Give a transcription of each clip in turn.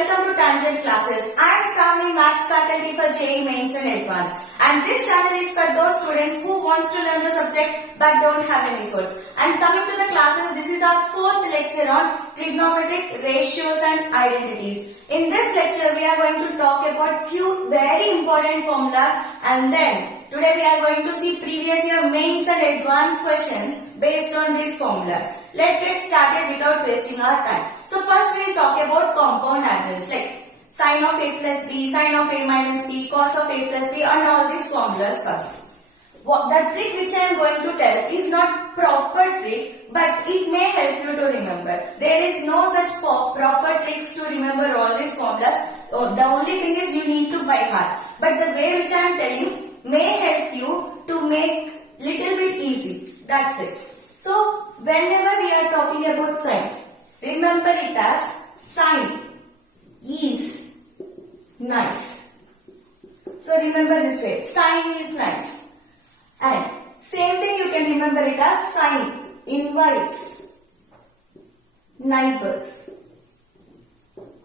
welcome to Tangent Classes. I am Stavani, Maths faculty for JEE Mains and Advanced. And this channel is for those students who wants to learn the subject but don't have any source. And coming to the classes, this is our fourth lecture on trigonometric ratios and identities. In this lecture, we are going to talk about few very important formulas, and then today we are going to see previous year mains and advanced questions based on these formulas. Let's get started without wasting our time. So first we will talk about compound angles like sine of a plus b, sine of a minus b, cos of a plus b, and all these formulas first. The trick which I am going to tell is not proper trick, but it may help you to remember. There is no such proper tricks to remember all these formulas. The only thing is you need to by heart. But the way which I am telling may help you to make little bit easy. That's it. So whenever we are talking about sine, remember it as sine is nice. So remember this way, sine is nice. And same thing you can remember it as sine invites neighbors.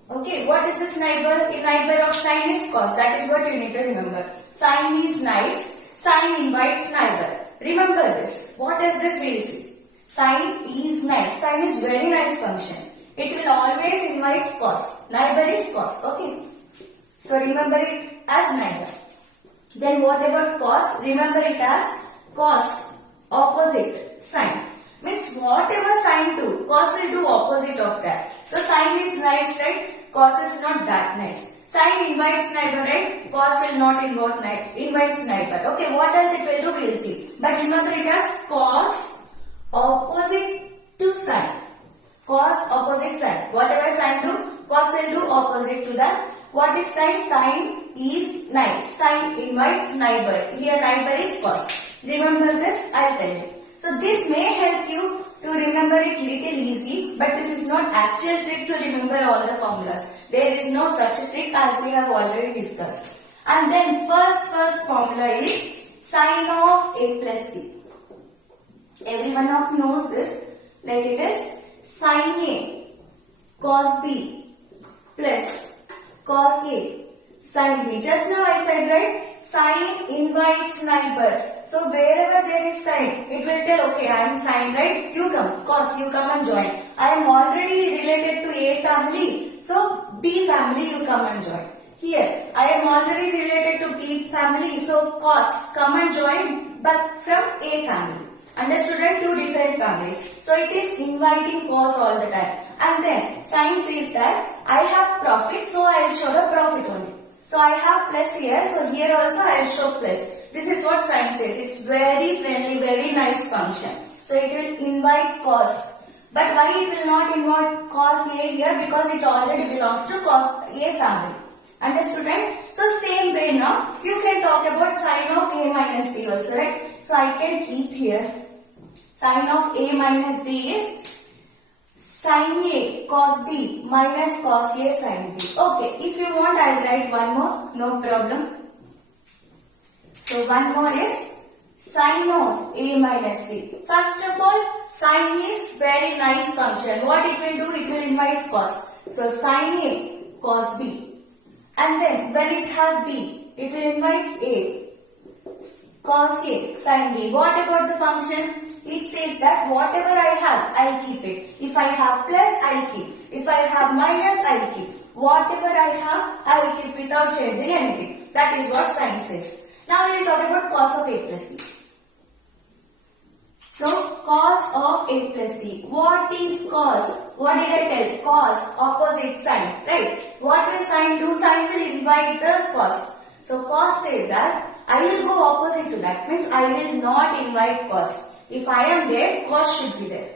Okay, what is this neighbor? A neighbor of sine is cos. That is what you need to remember. Sine is nice, sine invites neighbor. Remember this. What is this we will see? Sine is nice. Sine is very nice function. It will always invite cos. Neighbor is cos. Okay. So remember it as neighbor. Then what about cos? Remember it as cos opposite sine. Means whatever sine do, cos will do opposite of that. So sine is nice, right? Cos is not that nice. Sine invites neighbor, right? Cos will not invites neighbor. Okay, what else it will do, we will see. But remember it as cos opposite to sine. Cos opposite sine. Whatever sine do, cos will do opposite to that. What is sine? Sine is nice. Sine invites neighbor. Here neighbor is cos. Remember this, I will tell you. So this may help you to remember it little easy, but this is not actual trick to remember all the formulas. There is no such a trick as we have already discussed. And then first formula is sine of a plus b. Everyone of knows this, like it is sine a cos b plus cos a sine b. Just now I said, right? Sine invites neighbor. So wherever there is sine, it will tell, okay, I am sine, right? You come, cos, you come and join. I am already related to A family. So B family, you come and join. Here, I am already related to B family. So cos, come and join, but from A family. Understood, right? Two different families. So it is inviting cos all the time. And then sine says that I have profit, so I will show the profit only. So I have plus here, so here also I will show plus. This is what sine says. It's very friendly, very nice function. So it will invite cos. But why it will not invite cos A here? Because it already belongs to cos A family. Understood, right? So same way now, you can talk about sine of A minus B also, right? So I can keep here, sine of A minus B is sine A cos B minus cos A sine B. Okay, if you want, I will write one more, no problem. So one more is sine of A minus B. First of all, sine is very nice function. What it will do? It will invite cos. So sine A cos B. And then when it has B, it will invite A cos A sine B. What about the function? It says that whatever I have, I will keep it. If I have plus, I will keep. If I have minus, I will keep. Whatever I have, I will keep without changing anything. That is what sine says. Now we will talk about cos of A plus B. So cos of A plus B. What is cos? What did I tell? Cos opposite sine, right? What will sine do? Sine will invite the cos. So cos says that I will go opposite to that. Means I will not invite cos. If I am there, cos should be there.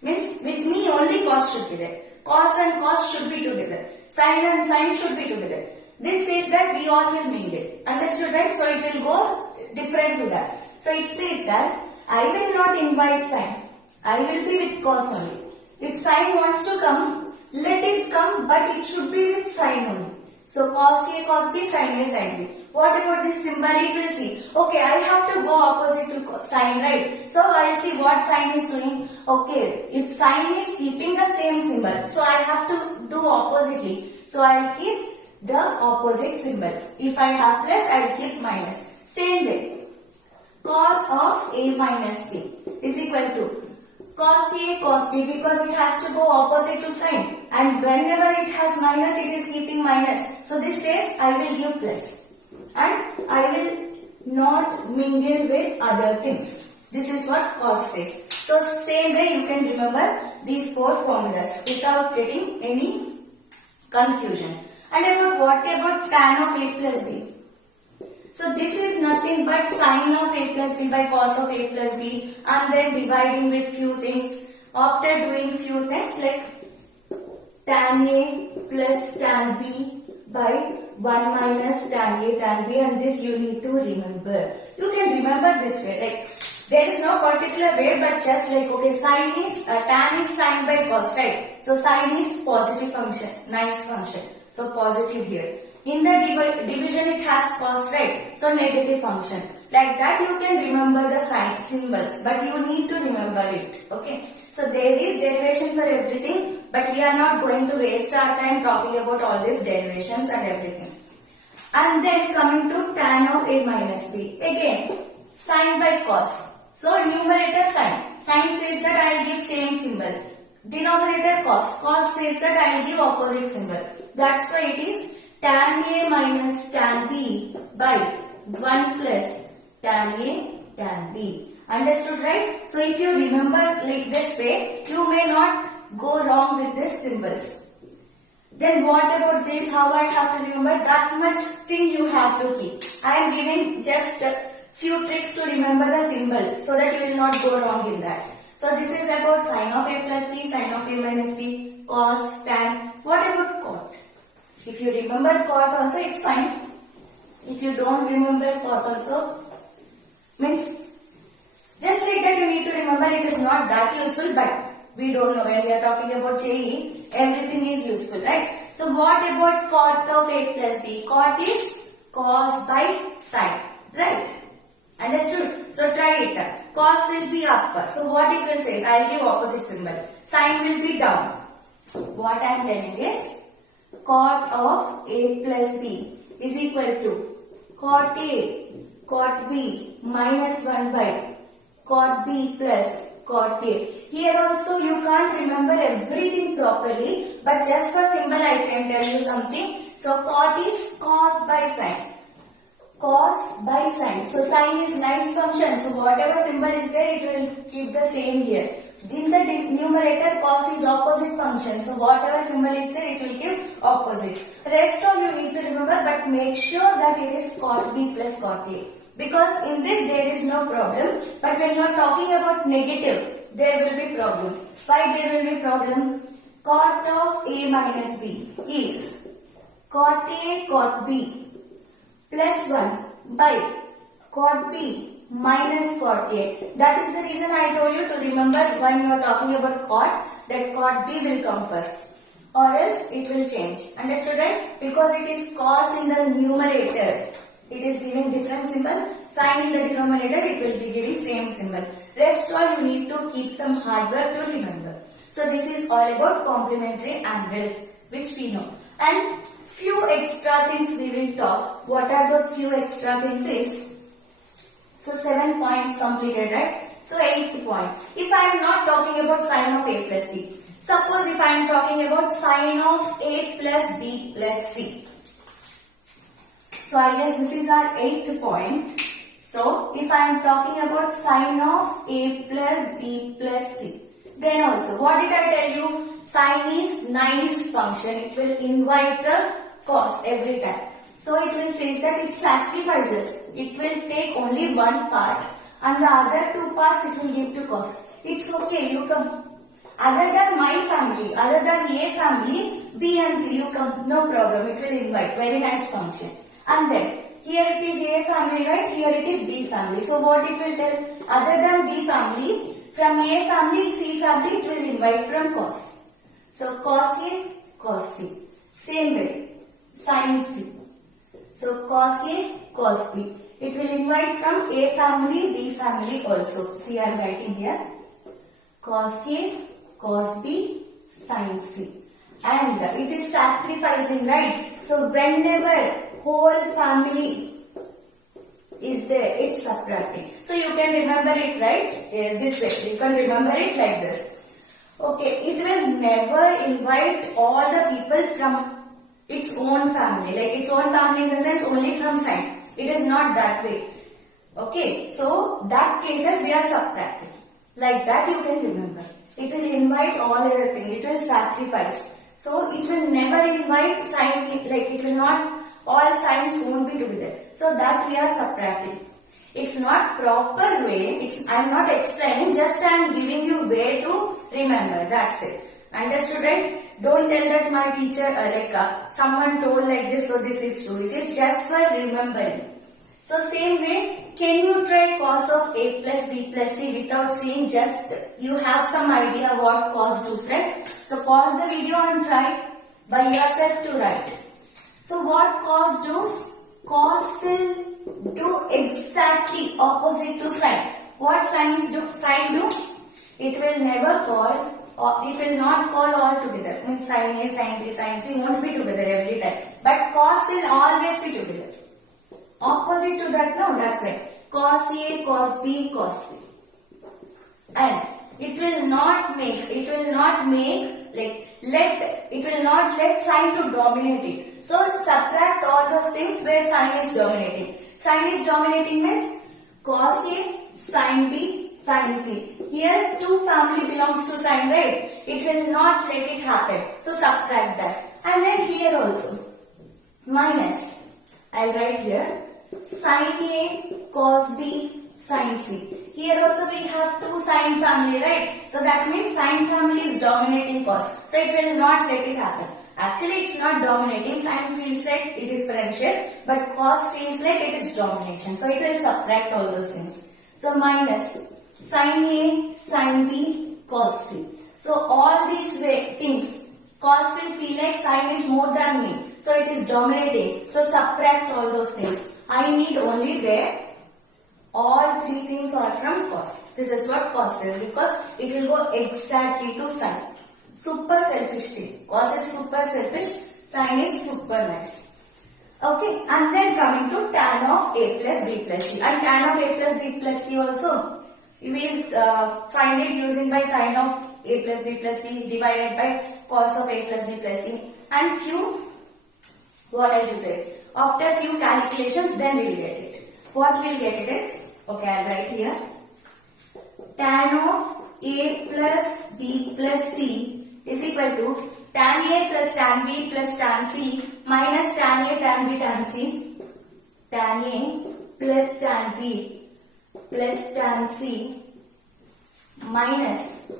Means with me only cos should be there. Cos and cos should be together. Sine and sine should be together. This says that we all will mingle. Understood, right? So it will go different to that. So it says that I will not invite sine. I will be with cos only. If sine wants to come, let it come, but it should be with sine only. So cos A, cos B, sine A, sine B. What about this symbol? It will see. Okay, I have to go opposite to sign, right? So I'll see what sign is doing. Okay, if sign is keeping the same symbol, so I have to do oppositely. So I'll keep the opposite symbol. If I have plus, I'll keep minus. Same way, cos of A minus B is equal to cos A cos B, because it has to go opposite to sign, and whenever it has minus, it is keeping minus. So this says I will give plus, and I will not mingle with other things. This is what cos says. So same way you can remember these four formulas without getting any confusion. And what about tan of A plus B? So this is nothing but sine of A plus B by cos of A plus B, and then dividing with few things. After doing few things like tan A plus tan B by 1 minus tan A tan B, and this you need to remember. You can remember this way, like there is no particular way, but just like, okay, sine is, tan is sine by cos, right? So sine is positive function, nice function. So positive here. In the division it has cos, right? So negative function. Like that you can remember the sign symbols, but you need to remember it. Okay. So there is derivation for everything, but we are not going to waste our time talking about all these derivations and everything. And then coming to tan of A minus B. Again, sine by cos. So numerator sine. Sine says that I will give same symbol. Denominator cos. Cos says that I will give opposite symbol. That's why it is tan A minus tan B by 1 plus tan A tan B. Understood, right? So if you remember like this way, you may not go wrong with these symbols. Then what about this? How I have to remember? That much thing you have to keep. I am giving just a few tricks to remember the symbol so that you will not go wrong in that. So this is about sine of A plus B, sine of A minus B, cos, tan. What about cot? If you remember cot also, it's fine. If you don't remember cot also, means just like that you need to remember, it is not that useful, but we don't know, when we are talking about JEE, everything is useful, right? So what about cot of A plus B? Cot is cos by sine, right? Understood? So try it. Cos will be up. So what it will say is, I will give opposite symbol. Sine will be down. What I am telling is, cot of A plus B is equal to cot A, cot B minus 1 by cot B plus cot A. Here also you can't remember everything properly, but just for symbol I can tell you something. So cot is cos by sine. Cos by sine. So sine is nice function. So whatever symbol is there, it will keep the same here. In the numerator, cos is opposite function. So whatever symbol is there, it will give opposite. Rest all you need to remember, but make sure that it is cot B plus cot A. Because in this there is no problem. But when you are talking about negative, there will be problem. Why there will be problem? Cot of A minus B is cot A cot B plus 1 by cot B minus cot A. That is the reason I told you to remember when you are talking about cot, that cot B will come first, or else it will change. Understood, right? Because it is cos in the numerator, it is giving different symbol. Sine in the denominator, it will be giving same symbol. Rest all you need to keep some hard work to remember. So this is all about complementary angles, which we know. And few extra things we will talk. What are those few extra things is, so 7 points completed, right? So 8th point. If I am not talking about sine of A plus B, suppose if I am talking about sine of A plus B plus C. So I guess this is our 8th point. So if I am talking about sine of A plus B plus C, then also what did I tell you? Sine is nice function. It will invite the cos every time. So it will say that it sacrifices. It will take only one part and the other two parts it will give to cos. It's okay, you come. Other than my family, other than A family, B and C, you come, no problem. It will invite. Very nice function. And then here it is A family, right? Here it is B family. So what it will tell? Other than B family, from A family, C family, it will invite from cos. So cos A, cos C. Same way, sin C. So cos A, cos B. It will invite from A family, B family also. See, I am writing here. Cos A, cos B, sin C. And it is sacrificing, right? So whenever whole family is there, it's subtracting. So you can remember it, right? This way. You can remember it like this. Okay, it will never invite all the people from its own family. Like its own family in the sense only from sine. It is not that way. Okay, so that cases we are subtracting. Like that you can remember. It will invite all other things. It will sacrifice. So it will never invite sine, like it will not, all signs won't be together. So that we are subtracting. It's not proper way. I am not explaining. Just I am giving you way to remember. That's it. Understood, right? Don't tell that my teacher, someone told like this, so this is true. It is just for remembering. So same way, can you try cos of A plus B plus C without seeing, just you have some idea what cos does, right? So pause the video and try by yourself to write. So what cos does? Cos will do exactly opposite to sine. What sine do? It will never call, or it will not call all together. Means sine A, sine B, sine C won't be together every time. But cos will always be together. Opposite to that, no, that's right. Cos A, cos B, cos C. And it will not let sine to dominate it. So subtract all those things where sine is dominating. Sine is dominating means cos A, sine B, sine C. Here two family belongs to sine, right? It will not let it happen. So subtract that. And then here also minus. I'll write here sine A, cos B, sine C. Here also we have two sine family, right? So that means sine family is dominating cos. So it will not let it happen. Actually it's not dominating. Sine feels like it is friendship, but cos feels like it is domination. So it will subtract all those things. So minus sine A, sine B, cos C. So all these things, cos will feel like sine is more than me. So it is dominating. So subtract all those things. I need only where all three things are from cos. This is what cos is, because it will go exactly to sine. Super selfish thing. Cos is super selfish, sine is super nice. Okay, and then coming to tan of A plus B plus C. And tan of A plus B plus C also, we will find it using by sine of A plus B plus C divided by cos of A plus B plus C. And what I should say, after few calculations, then we will get it. What we will get it is, okay, I'll write here, tan of A plus B plus C is equal to tan A plus tan B plus tan C minus tan A tan B tan C, tan A plus tan B plus tan C minus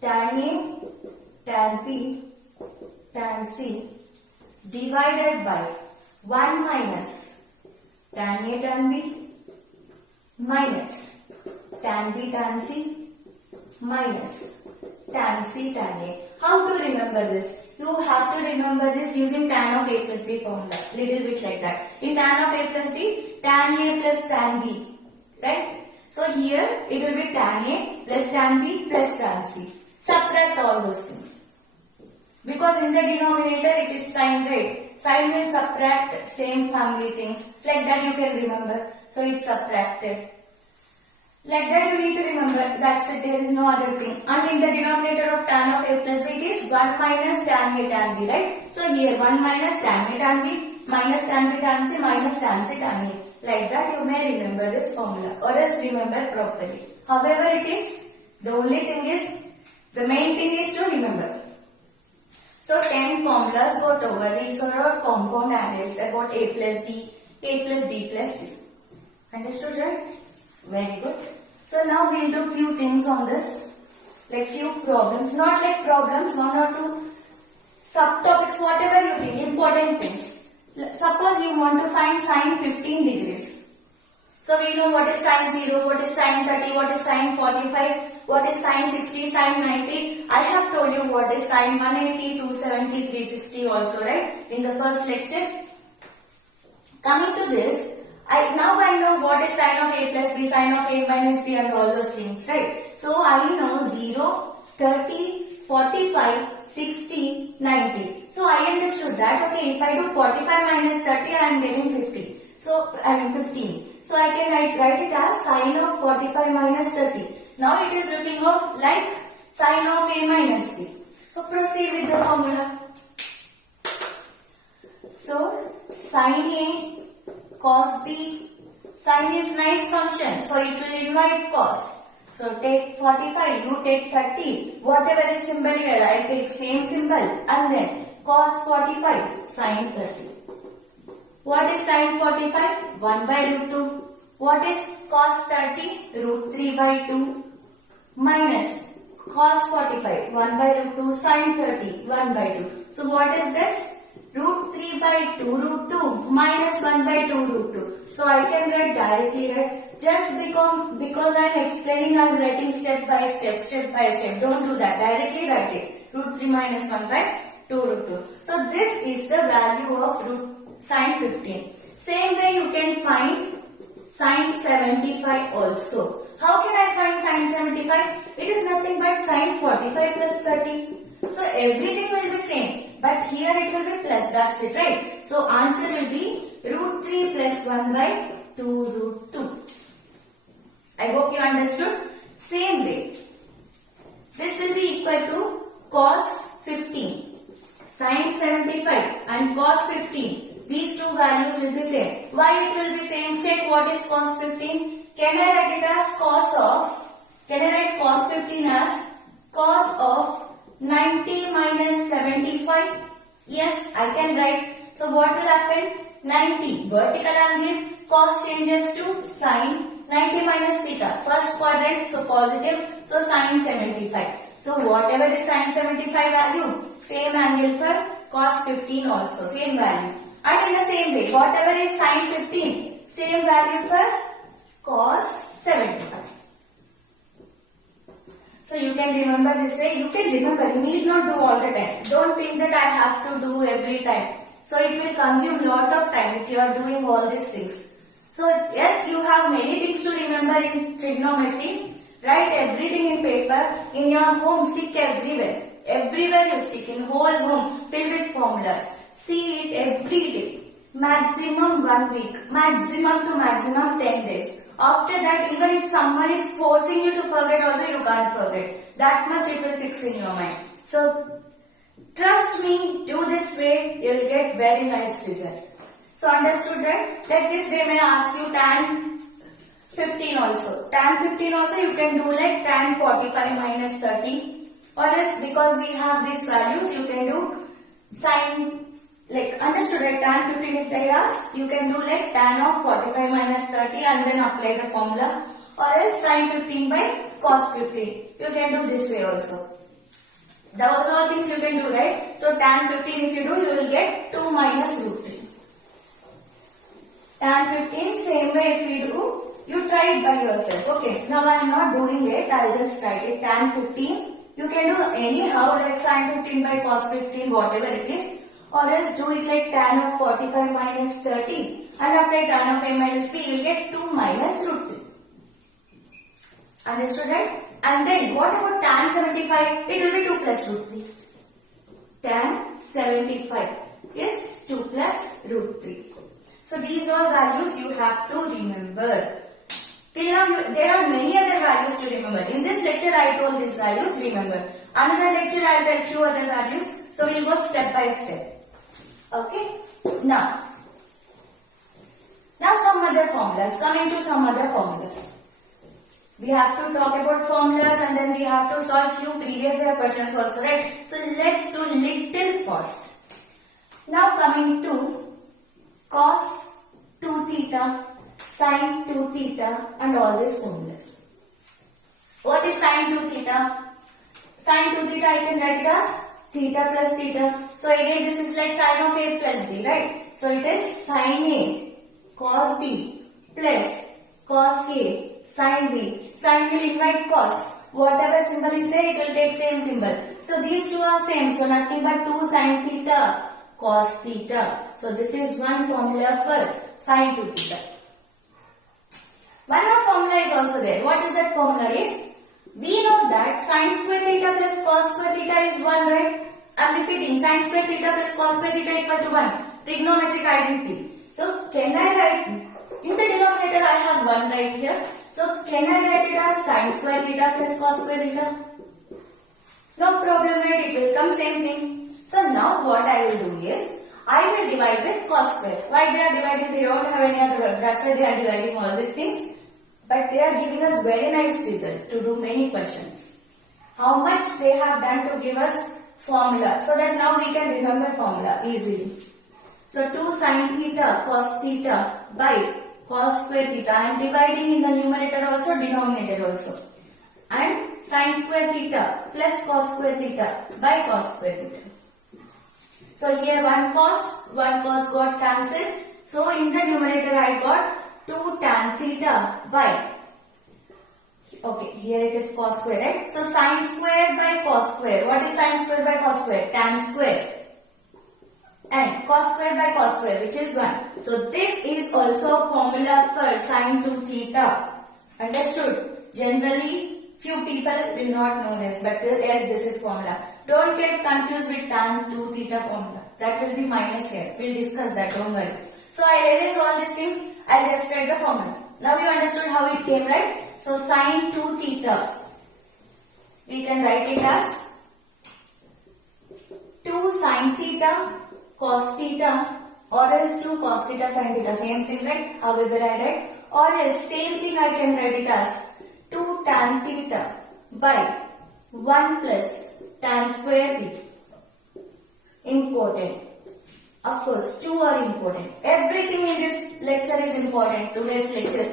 tan A tan B tan C divided by 1 minus tan A tan B minus tan B tan C minus tan C tan A. How to remember this? You have to remember this using tan of A plus B formula. Little bit like that. In tan of A plus B, tan A plus tan B. Right? So here it will be tan A plus tan B plus tan C. Subtract all those things. Because in the denominator it is sine, right? Sine will subtract same family things. Like that you can remember. So it's subtracted. Like that you need to remember. That's it. There is no other thing. And in the denominator of tan of A plus B it is 1 minus tan A tan B, right? So here 1 minus tan A tan B minus tan B tan C minus tan C tan A. Like that you may remember this formula or else remember properly. However it is, the only thing is, the main thing is to remember. So 10 formulas got over. These are our compound angles about A plus B plus C. Understood, right? Very good. So now we will do few things on this. Like few problems. Not like problems, 1 or 2 subtopics, whatever you think, important things. Suppose you want to find sine 15 degrees. So we know what is sine 0, what is sine 30, what is sine 45, what is sine 60, sine 90. I have told you what is sine 180, 270, 360 also, right? In the first lecture. Coming to this, now I know what is sine of a plus b, sine of a minus b and all those things, right? So I know 0, 30, 45, 60, 90. So I understood that, okay, if I do 45 minus 30, I am getting 50. So, 15. So I can write it as sine of 45 minus 30. Now it is looking like sine of a minus b. So proceed with the formula. So sine a cos b, sine is nice function, so it will invite cos. So take 45, you take 30, whatever is symbol here, I take same symbol and then cos 45, sine 30. What is sine 45? 1 by root 2. What is cos 30? Root 3 by 2 minus cos 45, 1 by root 2, sine 30, 1 by 2. So what is this? Root 3 by 2 root 2 minus 1 by 2 root 2. So I can write directly, right? Just because I am explaining, I am writing step by step. Don't do that. Directly write it. Root 3 minus 1 by 2 root 2. So this is the value of sine 15. Same way you can find sine 75 also. How can I find sine 75? It is nothing but sine 45 plus 30. So everything will be same. But here it will be plus, that's it, right? So answer will be root 3 plus 1 by 2 root 2. I hope you understood. Same way. This will be equal to cos 15. Sine 75 and cos 15. These two values will be same. Why it will be same? Check what is cos 15. Can I write it as can I write cos 15 as cos of 90 minus 75? Yes, I can write. So what will happen? 90 vertical angle, cos changes to sine, 90 minus theta. First quadrant, so positive, so sine 75. So whatever is sine 75 value, same angle for cos 15 also, same value. And in the same way, whatever is sine 15, same value for cos 75. So you can remember this way. You can remember. You need not do all the time. Don't think that I have to do every time. So it will consume lot of time if you are doing all these things. So yes, you have many things to remember in trigonometry. Write everything in paper. In your home, stick everywhere. Everywhere you stick. In whole home, fill with formulas. See it every day. Maximum 1 week. Maximum to maximum 10 days. After that, even if someone is forcing you to forget also, you can't forget. That much it will fix in your mind. So, trust me, do this way, you will get very nice result. So, understood, right? Like this, they may ask you tan 15 also. Tan 15 also, you can do like tan 45 minus 30. Or else, because we have these values, you can do sine. Like understood, right? Tan 15 if they ask, you can do like tan of 45 minus 30 and then apply the formula. Or else sine 15 by cos 15. You can do this way also. Those all things you can do, right? So tan 15 if you do, you will get 2 minus root 3. Tan 15, same way if you do, you try it by yourself. Okay, now I am not doing it, I will just write it. Tan 15, you can do anyhow like sine 15 by cos 15, whatever it is. Or else do it like tan of 45 minus 30 and apply tan of a minus b, you will get 2 minus root 3. Understood, right? And then what about tan 75? It will be 2 plus root 3. Tan 75 is 2 plus root 3. So these are values you have to remember. Till now there are many other values to remember. In this lecture I told these values, remember. Another lecture I will tell few other values. So we will go step by step. Okay, now some other formulas, coming to some other formulas. We have to talk about formulas and then we have to solve few previous year questions also, right? So let's do little first. Now coming to cos 2 theta, sin 2 theta and all these formulas. What is sin 2 theta? Sin 2 theta I can write it as theta plus theta. So again this is like sin of a plus b, right? So it is sin a cos b plus cos a sin b. Sin will invite cos. Whatever symbol is there, it will take same symbol. So these two are same. So nothing but 2 sin theta cos theta. So this is one formula for sin 2 theta. One more formula is also there. What is that formula is? We know that sin square theta plus cos square theta is 1, right? I am repeating, sin square theta plus cos square theta equal to 1. Trigonometric identity. So can I write, in the denominator I have 1 right here. So can I write it as sin square theta plus cos square theta? No problem, right? It will come same thing. So now what I will do is, I will divide with cos square. Why they are dividing? They don't have any other work. That's why they are dividing all these things. But they are giving us very nice result to do many questions. How much they have done to give us formula, so that now we can remember formula easily. So 2 sin theta cos theta by cos square theta. I am dividing in the numerator also, denominator also. And sin square theta plus cos square theta by cos square theta. So here one cos got cancelled. So in the numerator I got 2 tan theta by, okay, here it is cos square, right? So sin square by cos square. What is sin square by cos square? Tan square. And cos square by cos square, which is 1. So this is also a formula for sin 2 theta. Understood? Generally, few people will not know this, but yes, this is formula. Don't get confused with tan 2 theta formula. That will be minus here. We'll discuss that, don't worry. So I'll erase all these things. I'll just write the formula. Now you understood how it came, right? So sin 2 theta, we can write it as 2 sin theta cos theta, or else 2 cos theta sin theta. Same thing, right? However I write. Or else same thing I can write it as 2 tan theta by 1 plus tan square theta. Important. Of course, 2 are important. Everything in this lecture is important, today's lecture.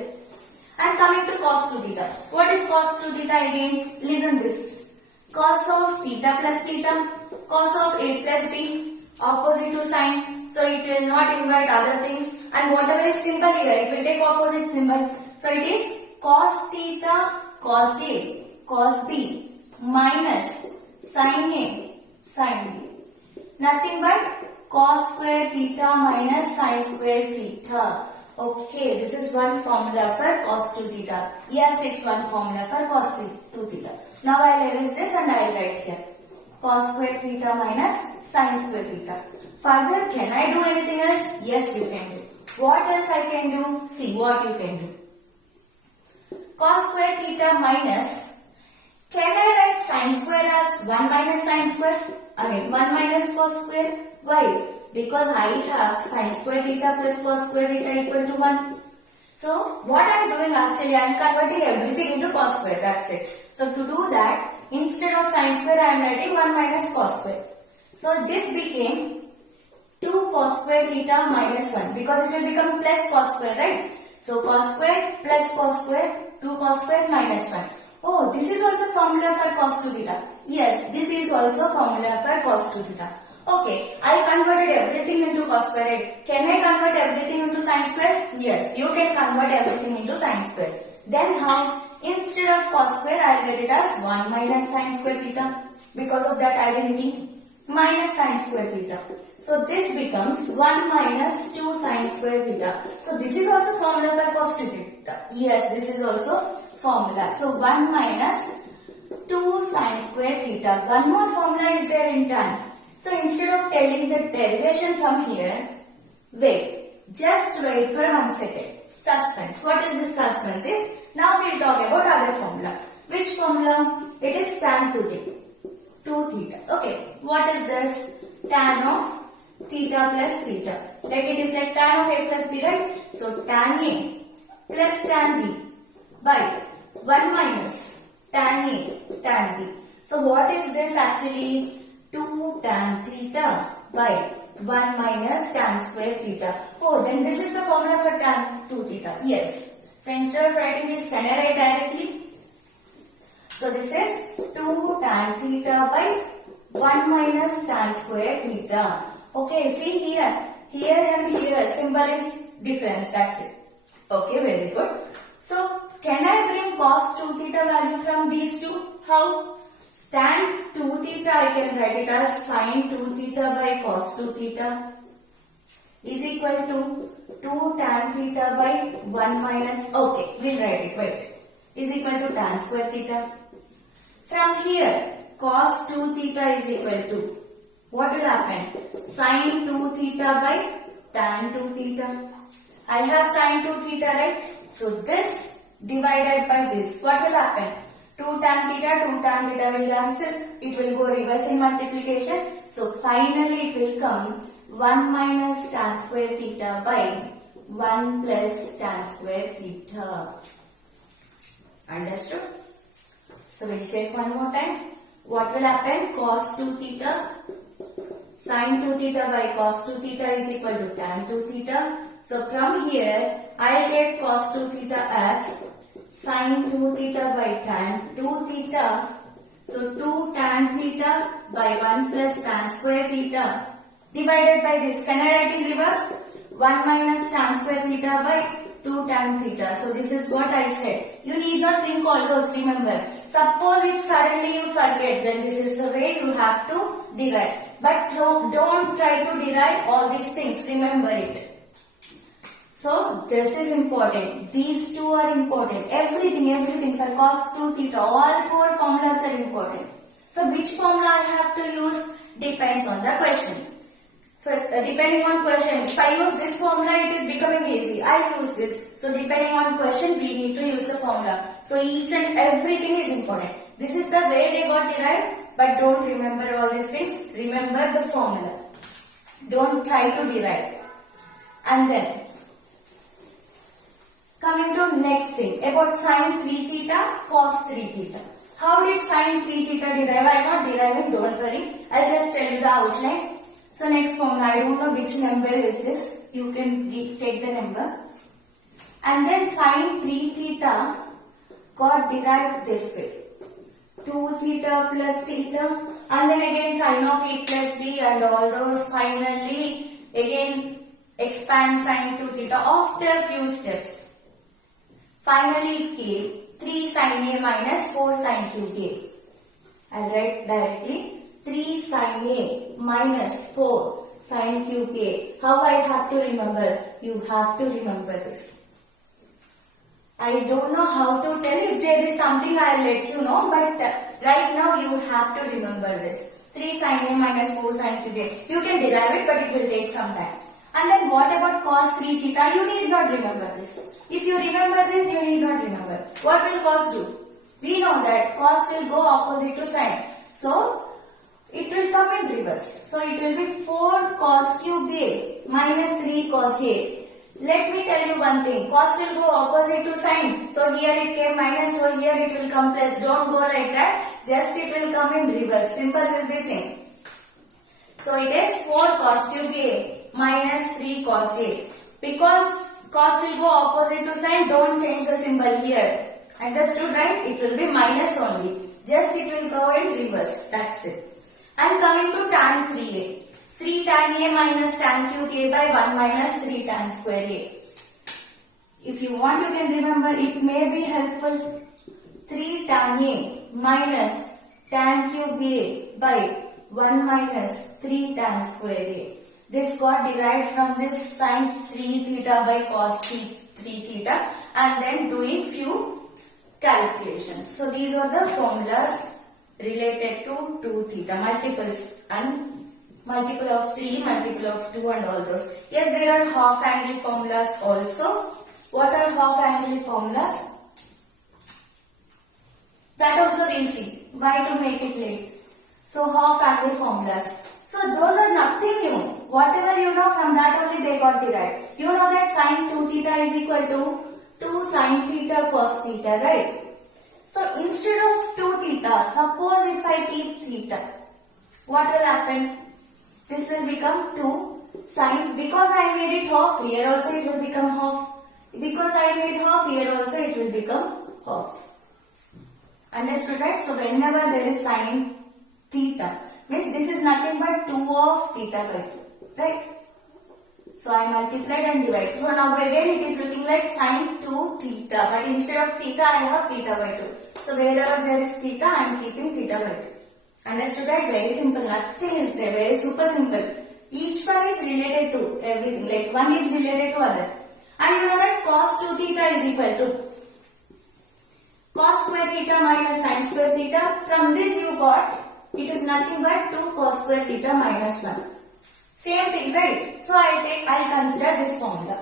And coming to cos 2 theta. What is cos 2 theta again? Listen this. Cos of theta plus theta, cos of a plus b, opposite to sine. So it will not invite other things. And whatever is symbol here, it will take opposite symbol. So it is cos theta cos a cos b minus sin a sin b. Nothing but cos square theta minus sin square theta. Okay, this is one formula for cos 2 theta. Yes, it's one formula for cos 2 theta. Now I'll erase this and I'll write here. Cos square theta minus sin square theta. Further, can I do anything else? Yes, you can do. What else I can do? See what you can do. Cos square theta minus, can I write sin square as 1 minus sin square? 1 minus cos square. Why? Because I have sin square theta plus cos square theta equal to 1. So what I am doing actually, I am converting everything into cos square. That's it. So to do that, instead of sin square, I am writing 1 minus cos square. So this became 2 cos square theta minus 1, because it will become plus cos square, right? So cos square plus cos square, 2 cos square minus 1. Oh, this is also formula for cos 2 theta. Yes, this is also formula for cos 2 theta. Okay, I converted everything into cos square, right? Can I convert everything into sin square? Yes, you can convert everything into sin square. Then how? Instead of cos square, I will get it as 1 minus sin square theta, because of that identity, minus sin square theta. So this becomes 1 minus 2 sin square theta. So this is also formula for cos 2 theta. Yes, this is also formula. So 1 minus 2 sin square theta. One more formula is there in tan. So instead of telling the derivation from here, wait. Just wait for 1 second. Suspense. What is this suspense is? Now we will talk about other formula. Which formula? It is tan 2 theta. Okay. What is this? Tan of theta plus theta. Like it is like tan of a plus b, right? So tan a plus tan b by 1 minus tan a tan b. So what is this actually? 2 tan theta by 1 minus tan square theta. Oh, then this is the formula for tan 2 theta. Yes. So instead of writing this, can I write directly? So this is 2 tan theta by 1 minus tan square theta. Okay, see here. Here and here symbol is difference. That's it. Okay, very good. So can I bring cos 2 theta value from these two? How? Tan 2 theta I can write it as sin 2 theta by cos 2 theta is equal to 2 tan theta by 1 minus, okay, we'll write it, wait, is equal to tan square theta. From here, cos 2 theta is equal to, what will happen? Sin 2 theta by tan 2 theta. I have sin 2 theta, right? So this divided by this, what will happen? 2 tan theta will cancel. It will go reverse in multiplication. So finally it will come 1 minus tan square theta by 1 plus tan square theta. Understood? So we'll check one more time. What will happen? Cos 2 theta, sin 2 theta by cos 2 theta is equal to tan 2 theta. So from here, I'll get cos 2 theta as sin 2 theta by tan 2 theta. So 2 tan theta by 1 plus tan square theta divided by this. Can I write in reverse? 1 minus tan square theta by 2 tan theta. So this is what I said. You need not think all those, remember. Suppose if suddenly you forget, then this is the way you have to derive. But don't try to derive all these things. Remember it. So this is important. These two are important. Everything for cos 2 theta, all four formulas are important. So which formula I have to use depends on the question. So depending on question, if I use this formula, it is becoming easy. I use this. So depending on question, we need to use the formula. So each and everything is important. This is the way they got derived, but don't remember all these things. Remember the formula. Don't try to derive. And then, coming to next thing about sin 3 theta, cos 3 theta. How did sin 3 theta derive? I am not deriving, don't worry. I'll just tell you the outline. So next formula, I don't know which number is this. You can take the number. And then sin 3 theta got derived this way. 2 theta plus theta. And then again sin of a plus b and all those. Finally, again expand sin 2 theta after few steps. Finally it came 3 sin a minus 4 sin cube a. I'll write directly 3 sin a minus 4 sin cube a. How I have to remember? You have to remember this. I don't know how to tell. If there is something, I'll let you know. But right now you have to remember this. 3 sin a minus 4 sin cube a. You can derive it, but it will take some time. And then what about cos 3 theta? You need not remember this. If you remember this, you need not remember. What will cos do? We know that cos will go opposite to sin. So, it will come in reverse. So, it will be 4 cos cube a minus 3 cos a. Let me tell you one thing. Cos will go opposite to sin. So, here it came minus. So, here it will come plus. Don't go like that. Just it will come in reverse. Simple will be same. So, it is 4 cos cube a minus 3 cos a. Because cos will go opposite to sin, don't change the symbol here. Understood, right? It will be minus only. Just it will go in reverse. That's it. And coming to tan 3a. 3 tan a minus tan cube a by 1 minus 3 tan square a. If you want, you can remember, it may be helpful. 3 tan a minus tan cube a by 1 minus 3 tan square a. This got derived from this sin 3 theta by cos 3 theta and then doing few calculations. So these are the formulas related to 2 theta, multiples and multiple of 3, multiple of 2 and all those. Yes, there are half angle formulas also. What are half angle formulas? That also we'll see. Why to make it late? So half angle formulas. So those are nothing new. Whatever you know, from that only they got derived. You know that sin 2 theta is equal to 2 sin theta cos theta, right? So instead of 2 theta, suppose if I keep theta, what will happen? This will become 2 sin. Because I made it half, here also it will become half. Because I made half, here also it will become half. Understood, right? So whenever there is sin theta, means this is nothing but 2 of theta by 2, right? So I multiplied and divided. So now again it is looking like sin 2 theta, but instead of theta I have theta by 2. So wherever there is theta, I am keeping theta by 2. Understood, right? Very simple. Nothing is there. Very super simple. Each one is related to everything. Like one is related to other. And you know that cos 2 theta is equal to cos square theta minus sin square theta. From this you got it is nothing but 2 cos square theta minus 1. Same thing, right? So I'll consider this formula.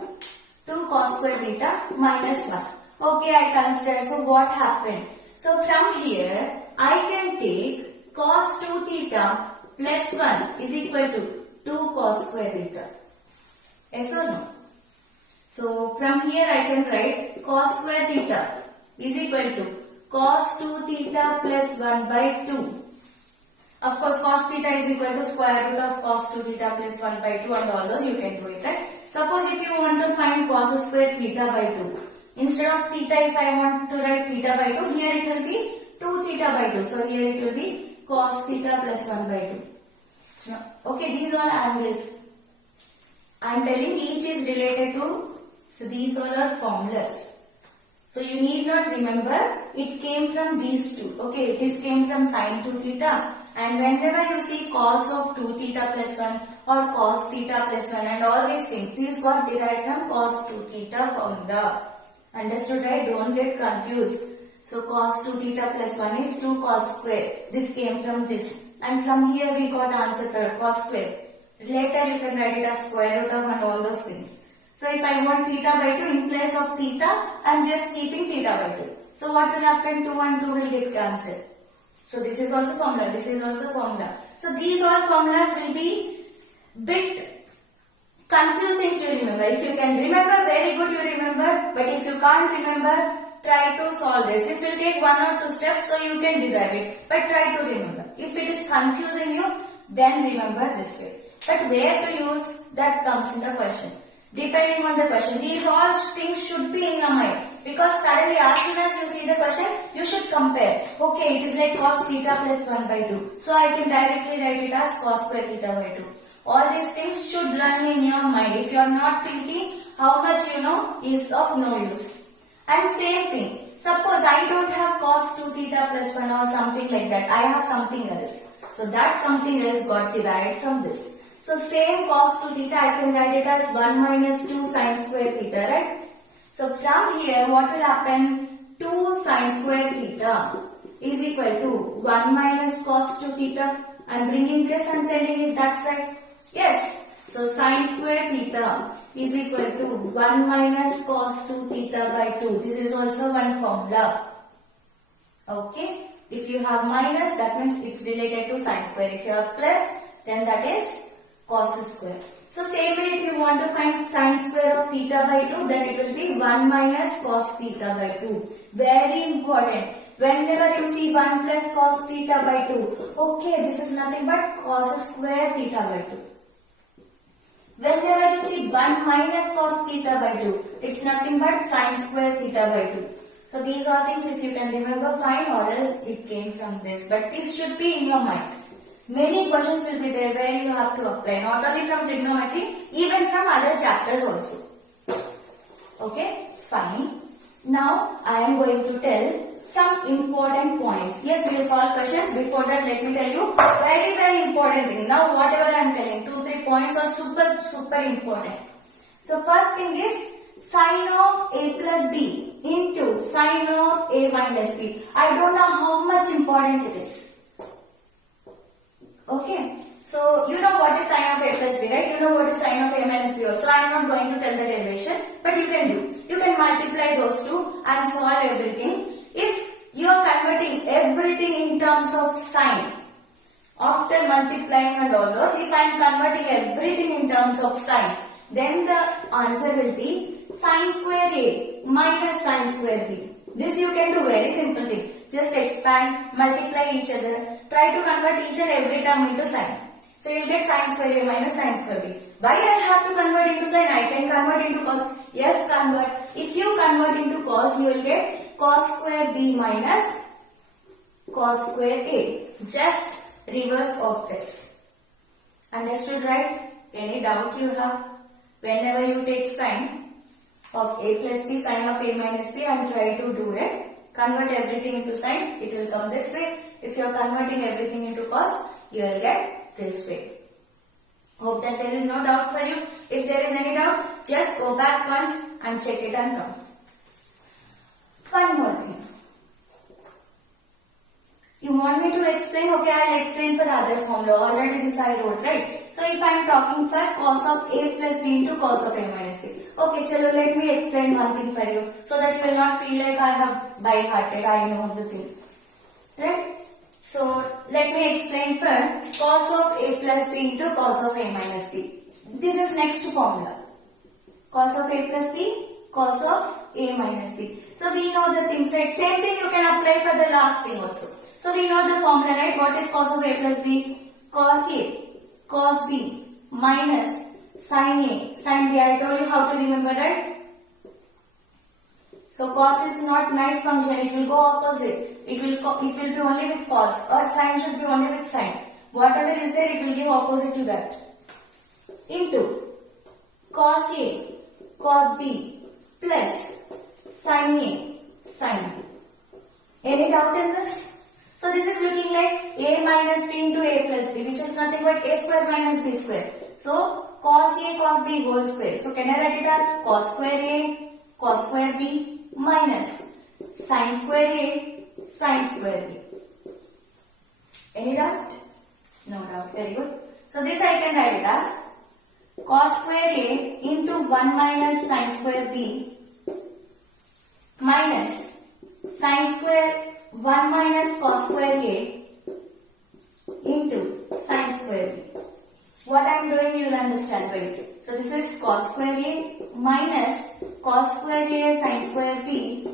2 cos square theta minus 1. Okay, I consider. So what happened? So from here I can take cos 2 theta plus 1 is equal to 2 cos square theta. Yes or no? So from here I can write cos square theta is equal to cos 2 theta plus 1 by 2. Of course, cos theta is equal to square root of cos 2 theta plus 1 by 2 and all those you can do it, right? Suppose if you want to find cos square theta by 2. Instead of theta, if I want to write theta by 2, here it will be 2 theta by 2. So here it will be cos theta plus 1 by 2. Okay, these are angles. I am telling each is related to, so these all are formulas. So you need not remember, it came from these two. Okay, this came from sin 2 theta. And whenever you see cos of 2 theta plus 1 or cos theta plus 1 and all these things, these got derived from cos 2 theta formula. Understood, right? Don't get confused. So cos 2 theta plus 1 is 2 cos square. This came from this. And from here we got answer for cos square. Later you can write it as square root of and all those things. So if I want theta by 2, in place of theta, I am just keeping theta by 2. So what will happen? 2 and 2 will get cancelled. So this is also formula, this is also formula. So these all formulas will be bit confusing to remember. If you can remember, very good you remember. But if you can't remember, try to solve this. This will take 1 or 2 steps so you can derive it. But try to remember. If it is confusing you, then remember this way. But where to use, that comes in the question. Depending on the question, these all things should be in your mind. Because suddenly as soon as you see the question, you should compare. Okay, it is like cos theta plus 1 by 2. So I can directly write it as cos square theta by 2. All these things should run in your mind. If you are not thinking, how much you know is of no use. And same thing. Suppose I don't have cos 2 theta plus 1 or something like that. I have something else. So that something else got derived from this. So same cos 2 theta, I can write it as 1 minus 2 sin square theta, right? So from here, what will happen? 2 sin square theta is equal to 1 minus cos 2 theta. I am bringing this and sending it that side. Yes. So sin square theta is equal to 1 minus cos 2 theta by 2. This is also one formula. Okay. If you have minus, that means it's related to sin square. If you have plus, then that is cos square. So same way if you want to find sin square of theta by 2, then it will be 1 minus cos theta by 2. Very important. Whenever you see 1 plus cos theta by 2, okay, this is nothing but cos square theta by 2. Whenever you see 1 minus cos theta by 2, it's nothing but sin square theta by 2. So these are things if you can remember fine, or else it came from this. But this should be in your mind. Many questions will be there where you have to apply, not only from trigonometry, even from other chapters also. Okay, fine. Now I am going to tell some important points. Yes, we will solve questions. Before that, let me tell you very important thing. Now whatever I am telling, 2-3 points are super important. So first thing is sin of a plus b into sin of a minus b. I don't know how much important it is. Okay, so you know what is sin of a plus b, right? You know what is sin of a minus b also. I am not going to tell the derivation, but you can do. You can multiply those two and solve everything. If you are converting everything in terms of sin, after multiplying and all those, if I am converting everything in terms of sin, then the answer will be sin square a minus sin square b. This you can do very simple thing. Just expand, multiply each other. Try to convert each and every term into sin. So you will get sin square a minus sin square b. Why I have to convert into sin? I can convert into cos. Yes, convert. If you convert into cos, you will get cos square b minus cos square a. Just reverse of this. Understood, right? Any doubt you have? Whenever you take sin of a plus b, sin of a minus b, and try to do it, convert everything into sin, it will come this way. If you are converting everything into cos, you will get this way. Hope that there is no doubt for you. If there is any doubt, just go back once and check it and come. One more thing. You want me to explain? Okay, I will explain for other formula. Already this I wrote, right? So if I am talking for cos of a plus b into cos of a minus b. Okay, chalo, let me explain one thing for you so that you will not feel like I have by-hearted, I know the thing. Right? So let me explain for cos of a plus b into cos of a minus b. This is next formula. Cos of a plus b, cos of a minus b. So we know the things, right? Same thing you can apply for the last thing also. So we know the formula, right? What is cos of a plus b? Cos a, cos b minus sin a, sin b. I told you how to remember, right? So cos is not nice function. It will go opposite. It will be only with cos, or sin should be only with sin. Whatever is there, it will give opposite to that. Into cos a, cos b plus sin a, sin b. Any doubt in this? So this is looking like a minus b into a plus b, which is nothing but a square minus b square. So cos a cos b whole square. So can I write it as cos square a cos square b minus sin square a sin square b. Any doubt? No doubt. Very good. So this I can write it as cos square a into 1 minus sin square b minus sin square 1 minus cos square a into sin square b. What I am doing you will understand very well. So this is cos square a minus cos square a sin square b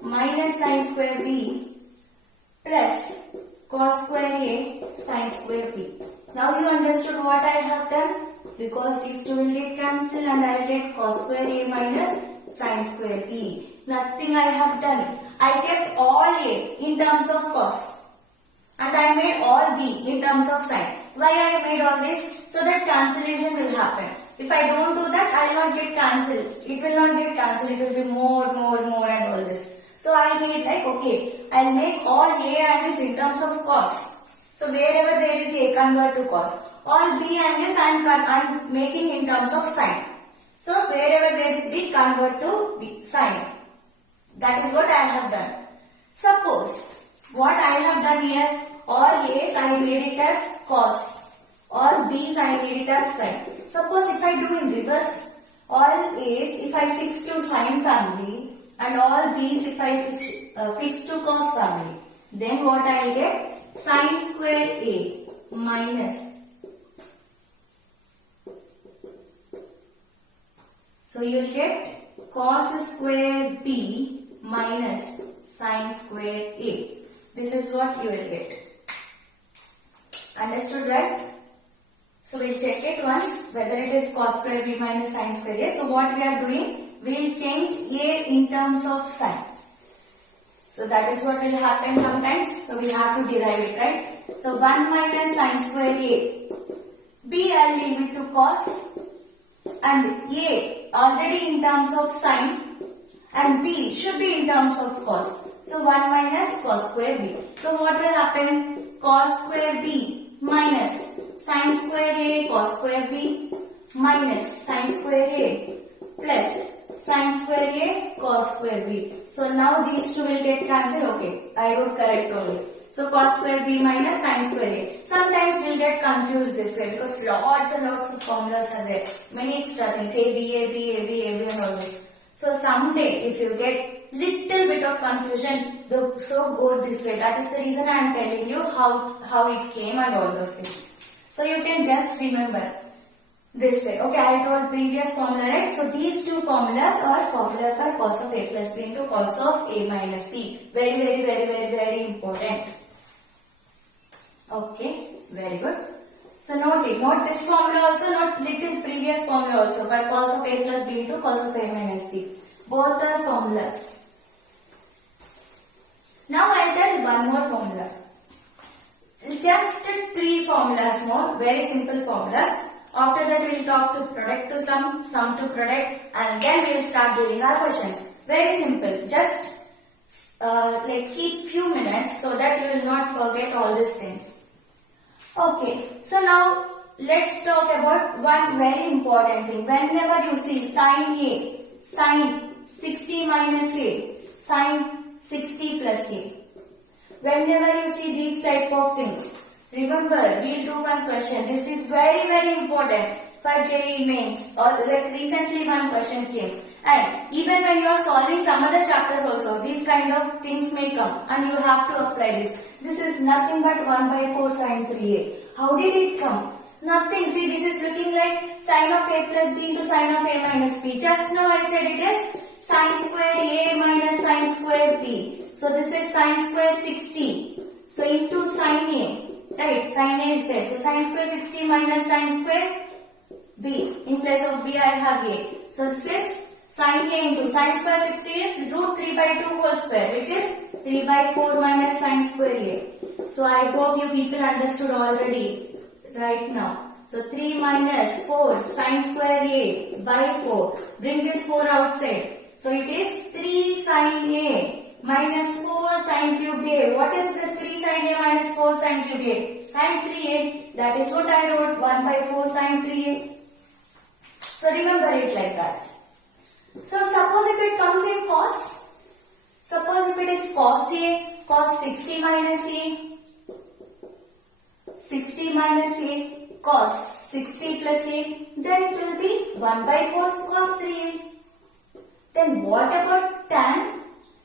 minus sin square b plus cos square a sin square b. Now you understood what I have done? Because these two will get cancelled and I will get cos square a minus sin square b. Nothing I have done. I kept all a in terms of cos and I made all b in terms of sin. Why I made all this? So that cancellation will happen. If I don't do that, I will not get cancelled. It will not get cancelled. It will be more and all this. So I made like, okay, I will make all a angles in terms of cos. So wherever there is a, convert to cos. All b angles I am making in terms of sin. So wherever there is b, convert to b, sin. That is what I have done. Suppose what I have done here, all a's I made it as cos, all b's I made it as sin. Suppose if I do in reverse, all a's if I fix to sin family and all b's if I fix to cos family, then what I will get? Sin square a minus. So you will get cos square b minus sin square a. This is what you will get. Understood, right? So we'll check it once whether it is cos square b minus sin square a. So what we are doing, we will change a in terms of sin. So that is what will happen sometimes. So we have to derive it, right? So 1 minus sin square a. B I will leave it to cos and a already in terms of sin and b should be in terms of cos. So 1 minus cos square b. So what will happen? Cos square b minus sin square a cos square b minus sin square a plus sin square a cos square b. So now these two will get cancelled. Okay, I wrote correct only. So cos square b minus sin square a. Sometimes we will get confused this way because lots and lots of formulas are there. Many extra things, a b, a b, a b, a b and all this. So someday if you get little bit of confusion, so go this way. That is the reason I am telling you how it came and all those things. So you can just remember this way. Okay, I told previous formula, right? So these two formulas are formula for cos of a plus b into cos of a minus b. Very important. Okay, very good. So note it. Note this formula also, note little previous formula also for cos of a plus b into cos of a minus b. Both are formulas. Now I'll tell one more formula. Just 3 formulas more, very simple formulas. After that we will talk to product to sum to product, and then we will start doing our questions. Very simple. Just like keep few minutes so that you will not forget all these things. Okay, so now let's talk about one very important thing. Whenever you see sine A, sine 60 minus A, sine 60 plus A. Whenever you see these type of things, remember we'll do one question. This is very important for JEE mains, or like recently one question came. And even when you are solving some other chapters also, these kind of things may come and you have to apply this. This is nothing but 1 by 4 sine 3A. How did it come? Nothing. See, this is looking like sine of A plus B into sine of A minus B. Just now I said it is sine square A minus sine square B. So this is sine square 60. So into sine A. Right, sine A is there. So sine square 60 minus sine square B. In place of B I have A. So this is sine A into sine square 60 is root 3 by 2 whole square, which is 3 by 4 minus sine square A. So I hope you people understood already right now. So 3 minus 4 sine square A by 4. Bring this 4 outside. So it is 3 sine A minus 4 sine cube A. What is this 3 sine A minus 4 sine cube A? Sine 3A. That is what I wrote, 1 by 4 sine 3A. So remember it like that. So suppose if it comes in cos. Suppose if it is cos A, cos 60 minus A. 60 minus A, cos 60 plus A, then it will be 1 by 4 cos 3A. Then what about tan?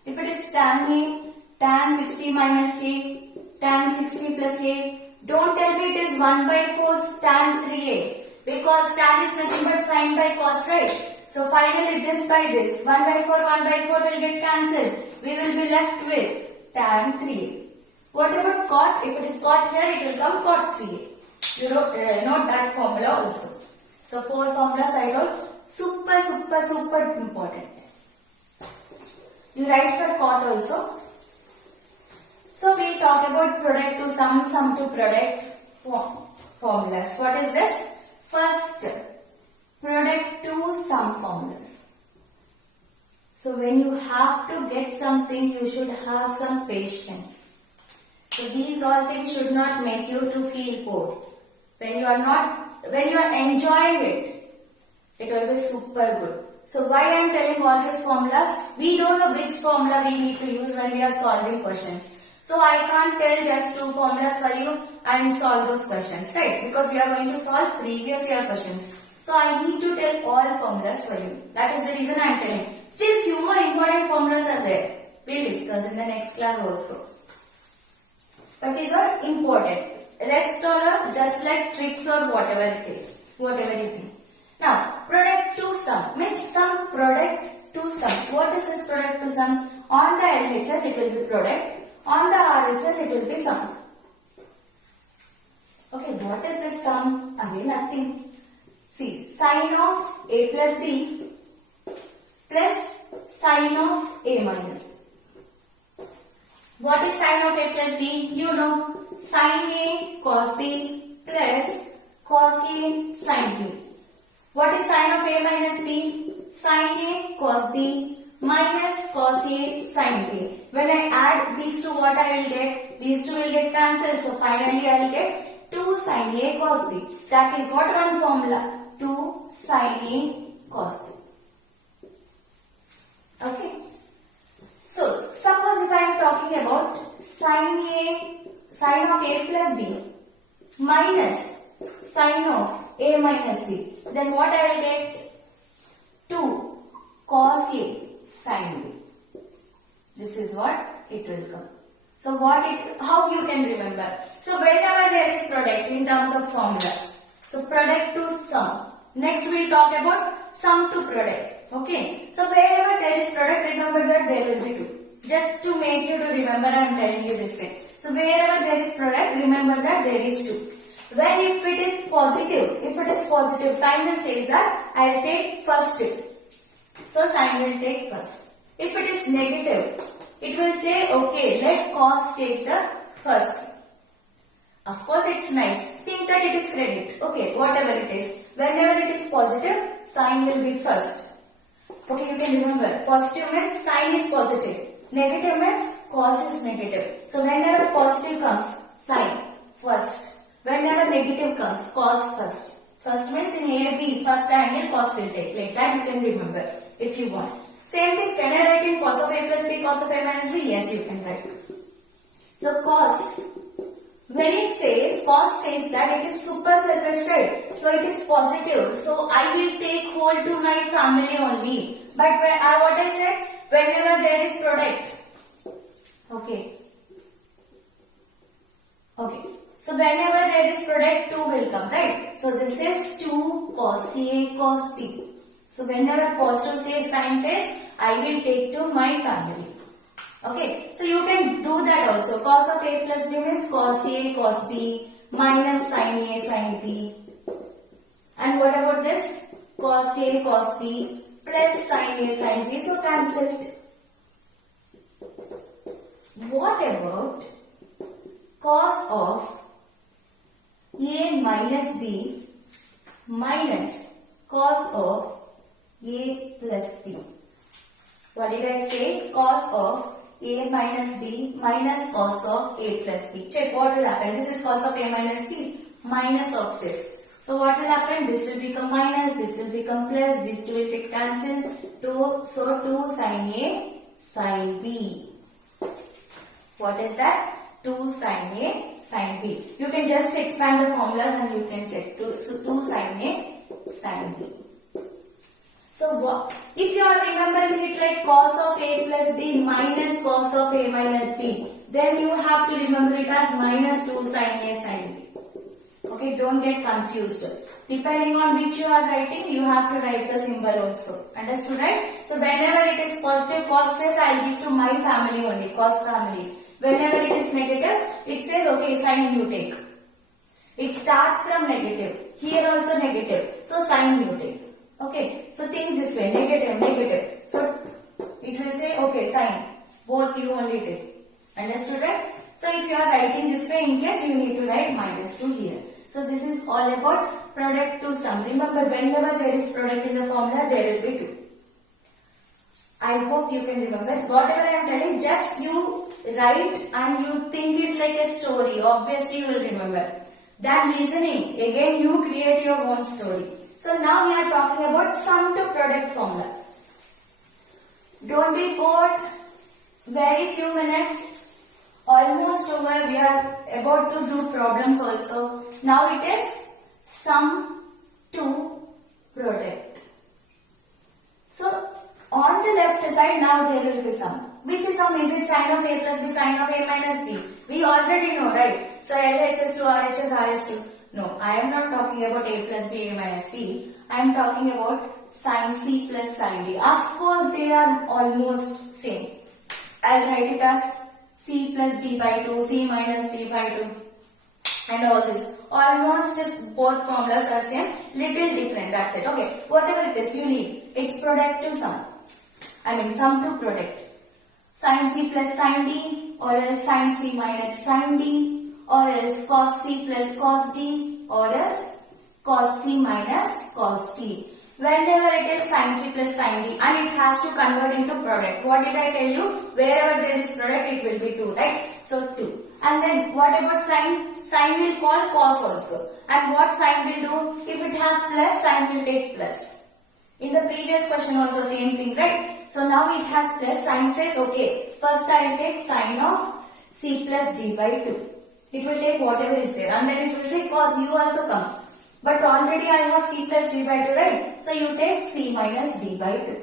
If it is tan A, tan 60 minus A, tan 60 plus A, don't tell me it is 1 by 4 tan 3A, because tan is nothing but sine by cos, right? So finally this by this, 1 by 4 will get cancelled. We will be left with tan 3A. What about cot? If it is cot here, it will come cot 3A. You note that formula also. So 4 formulas I wrote. Super important. You write for cot also. So we'll talk about product to sum, sum to product formulas. What is this? First, product to sum formulas. So when you have to get something, you should have some patience. So these all things should not make you to feel bored. When you are enjoying it, it will be super good. So why I am telling all these formulas? We don't know which formula we need to use when we are solving questions. So I can't tell just 2 formulas for you and solve those questions, right? Because we are going to solve previous year questions. So I need to tell all formulas for you. That is the reason I am telling. Still few more important formulas are there. We will discuss in the next class also. But these are important. Rest all are just like tricks or whatever it is. Whatever you think. Now, product to sum means some product to sum. What is this product to sum? On the LHS it will be product. On the RHS it will be sum. Okay, what is this sum? Again nothing. See, sine of A plus B plus sine of A minus. What is sine of A plus B? You know, sine A cos B plus cos A sine B. What is sine of A minus B? Sine A cos B minus cos A sine B. When I add these two, what I will get? These two will get cancelled. So finally I will get 2 sine A cos B. That is what one formula? 2 sine A cos B. Okay. So suppose if I am talking about sine of A plus B minus sine of A minus B, then what I will get? 2 cos A sine B. This is what it will come. So how you can remember? So whenever there is product in terms of formulas, so product to sum. Next we will talk about sum to product. Okay. So wherever there is product, remember that there will be 2. Just to make you to remember, I am telling you this way. So wherever there is product, remember that there is 2. When if it is positive, sign will say that I will take first. So sign will take first. If it is negative, it will say okay, let cos take the first. Of course it's nice. Think that it is credit. Okay, whatever it is. Whenever it is positive, sign will be first. Okay, you can remember. Positive means sign is positive. Negative means cos is negative. So whenever positive comes, sin first. Whenever negative comes, cos first. First means in AB, first angle cos will take. Like that you can remember if you want. Same thing, can I write in cos of A plus B, cos of A minus B? Yes, you can write. So cos, when it says, cos says that it is supersurface, right? So it is positive. So I will take whole to my family only. But when what I said, whenever there is product. Okay. Okay. So whenever there is product, 2 will come, right? So this is 2 cos A cos B. So whenever positive says, sign says, I will take to my family. Okay. So you can do that also. Cos of A plus B means cos A cos B minus sin A sin B. And what about this? Cos A cos B plus sin A sin B. So cancelled. What about cos of A minus B minus cos of A plus B? What did I say? Cos of A minus B minus cos of A plus B. Check what will happen. This is cos of A minus B minus of this. So what will happen? This will become minus, this will become plus, these two will get cancelled. So 2 sin A sin B. What is that? 2 sin A sin B. You can just expand the formulas and you can check. 2 sin A sin B. So what? If you are remembering it like cos of A plus B minus cos of A minus B, then you have to remember it as minus 2 sin A sin B. Okay, don't get confused. Depending on which you are writing, you have to write the symbol also. Understood, right? So whenever it is positive, cos says I will give to my family only, cos family. Whenever it is negative, it says okay, sin you take. It starts from negative. Here also negative. So sin you take. Okay. So think this way, negative, negative. So it will say okay, sin. Both you only take. Understood, right? So if you are writing this way, in case you need to write minus 2 here. So this is all about product to sum. Remember, whenever there is product in the formula, there will be 2. I hope you can remember. Whatever I am telling, just you write and you think it like a story. Obviously you will remember. Then listening, again you create your own story. So now we are talking about sum to product formula. Don't be bored. Very few minutes. Almost over. We are about to do problems also. Now it is sum to product. So on the left side, now there will be sum. Which is sum? Is it sin of A plus B, sin of A minus B? We already know, right? So LHS to RHS, RS to. No, I am not talking about A plus B, A minus B. I am talking about sin C plus sin D. Of course, they are almost same. I will write it as C plus D by 2, C minus D by 2. And all this. Almost both formulas are same. Little different, that's it. Okay, whatever it is, you need. It's product to sum. I mean sum to product. Sin C plus sin D, or else sin C minus sin D, or else cos C plus cos D, or else cos C minus cos D. Whenever it is sin C plus sin D and it has to convert into product. What did I tell you? Wherever there is product, it will be 2, right? So 2. And then what about sin? Sin will call cos also. And what sin will do? If it has plus, sin will take plus. In the previous question also same thing, right? So now it has plus, sin says okay, first I will take sin of C plus D by 2. It will take whatever is there and then it will say cos you also come. But already I have C plus D by 2, right? So you take C minus D by 2.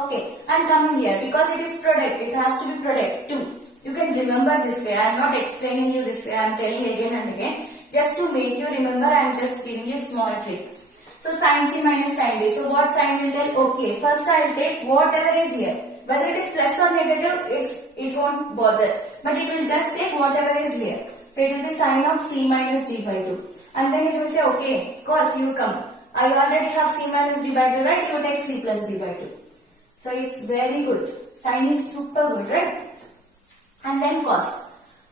Okay, and coming here, because it is product, it has to be product 2. You can remember this way. I am not explaining you this way. I am telling again and again. Just to make you remember, I am just giving you small trick. So sin C minus sin D. So what sin will tell? Okay, first I will take whatever is here. Whether it is plus or negative, it won't bother. But it will just take whatever is here. So it will be sin of C minus D by 2. And then it will say, okay, cos you come. I already have C minus D by 2, right? You take C plus D by 2. So it's very good. Sin is super good, right? And then cos.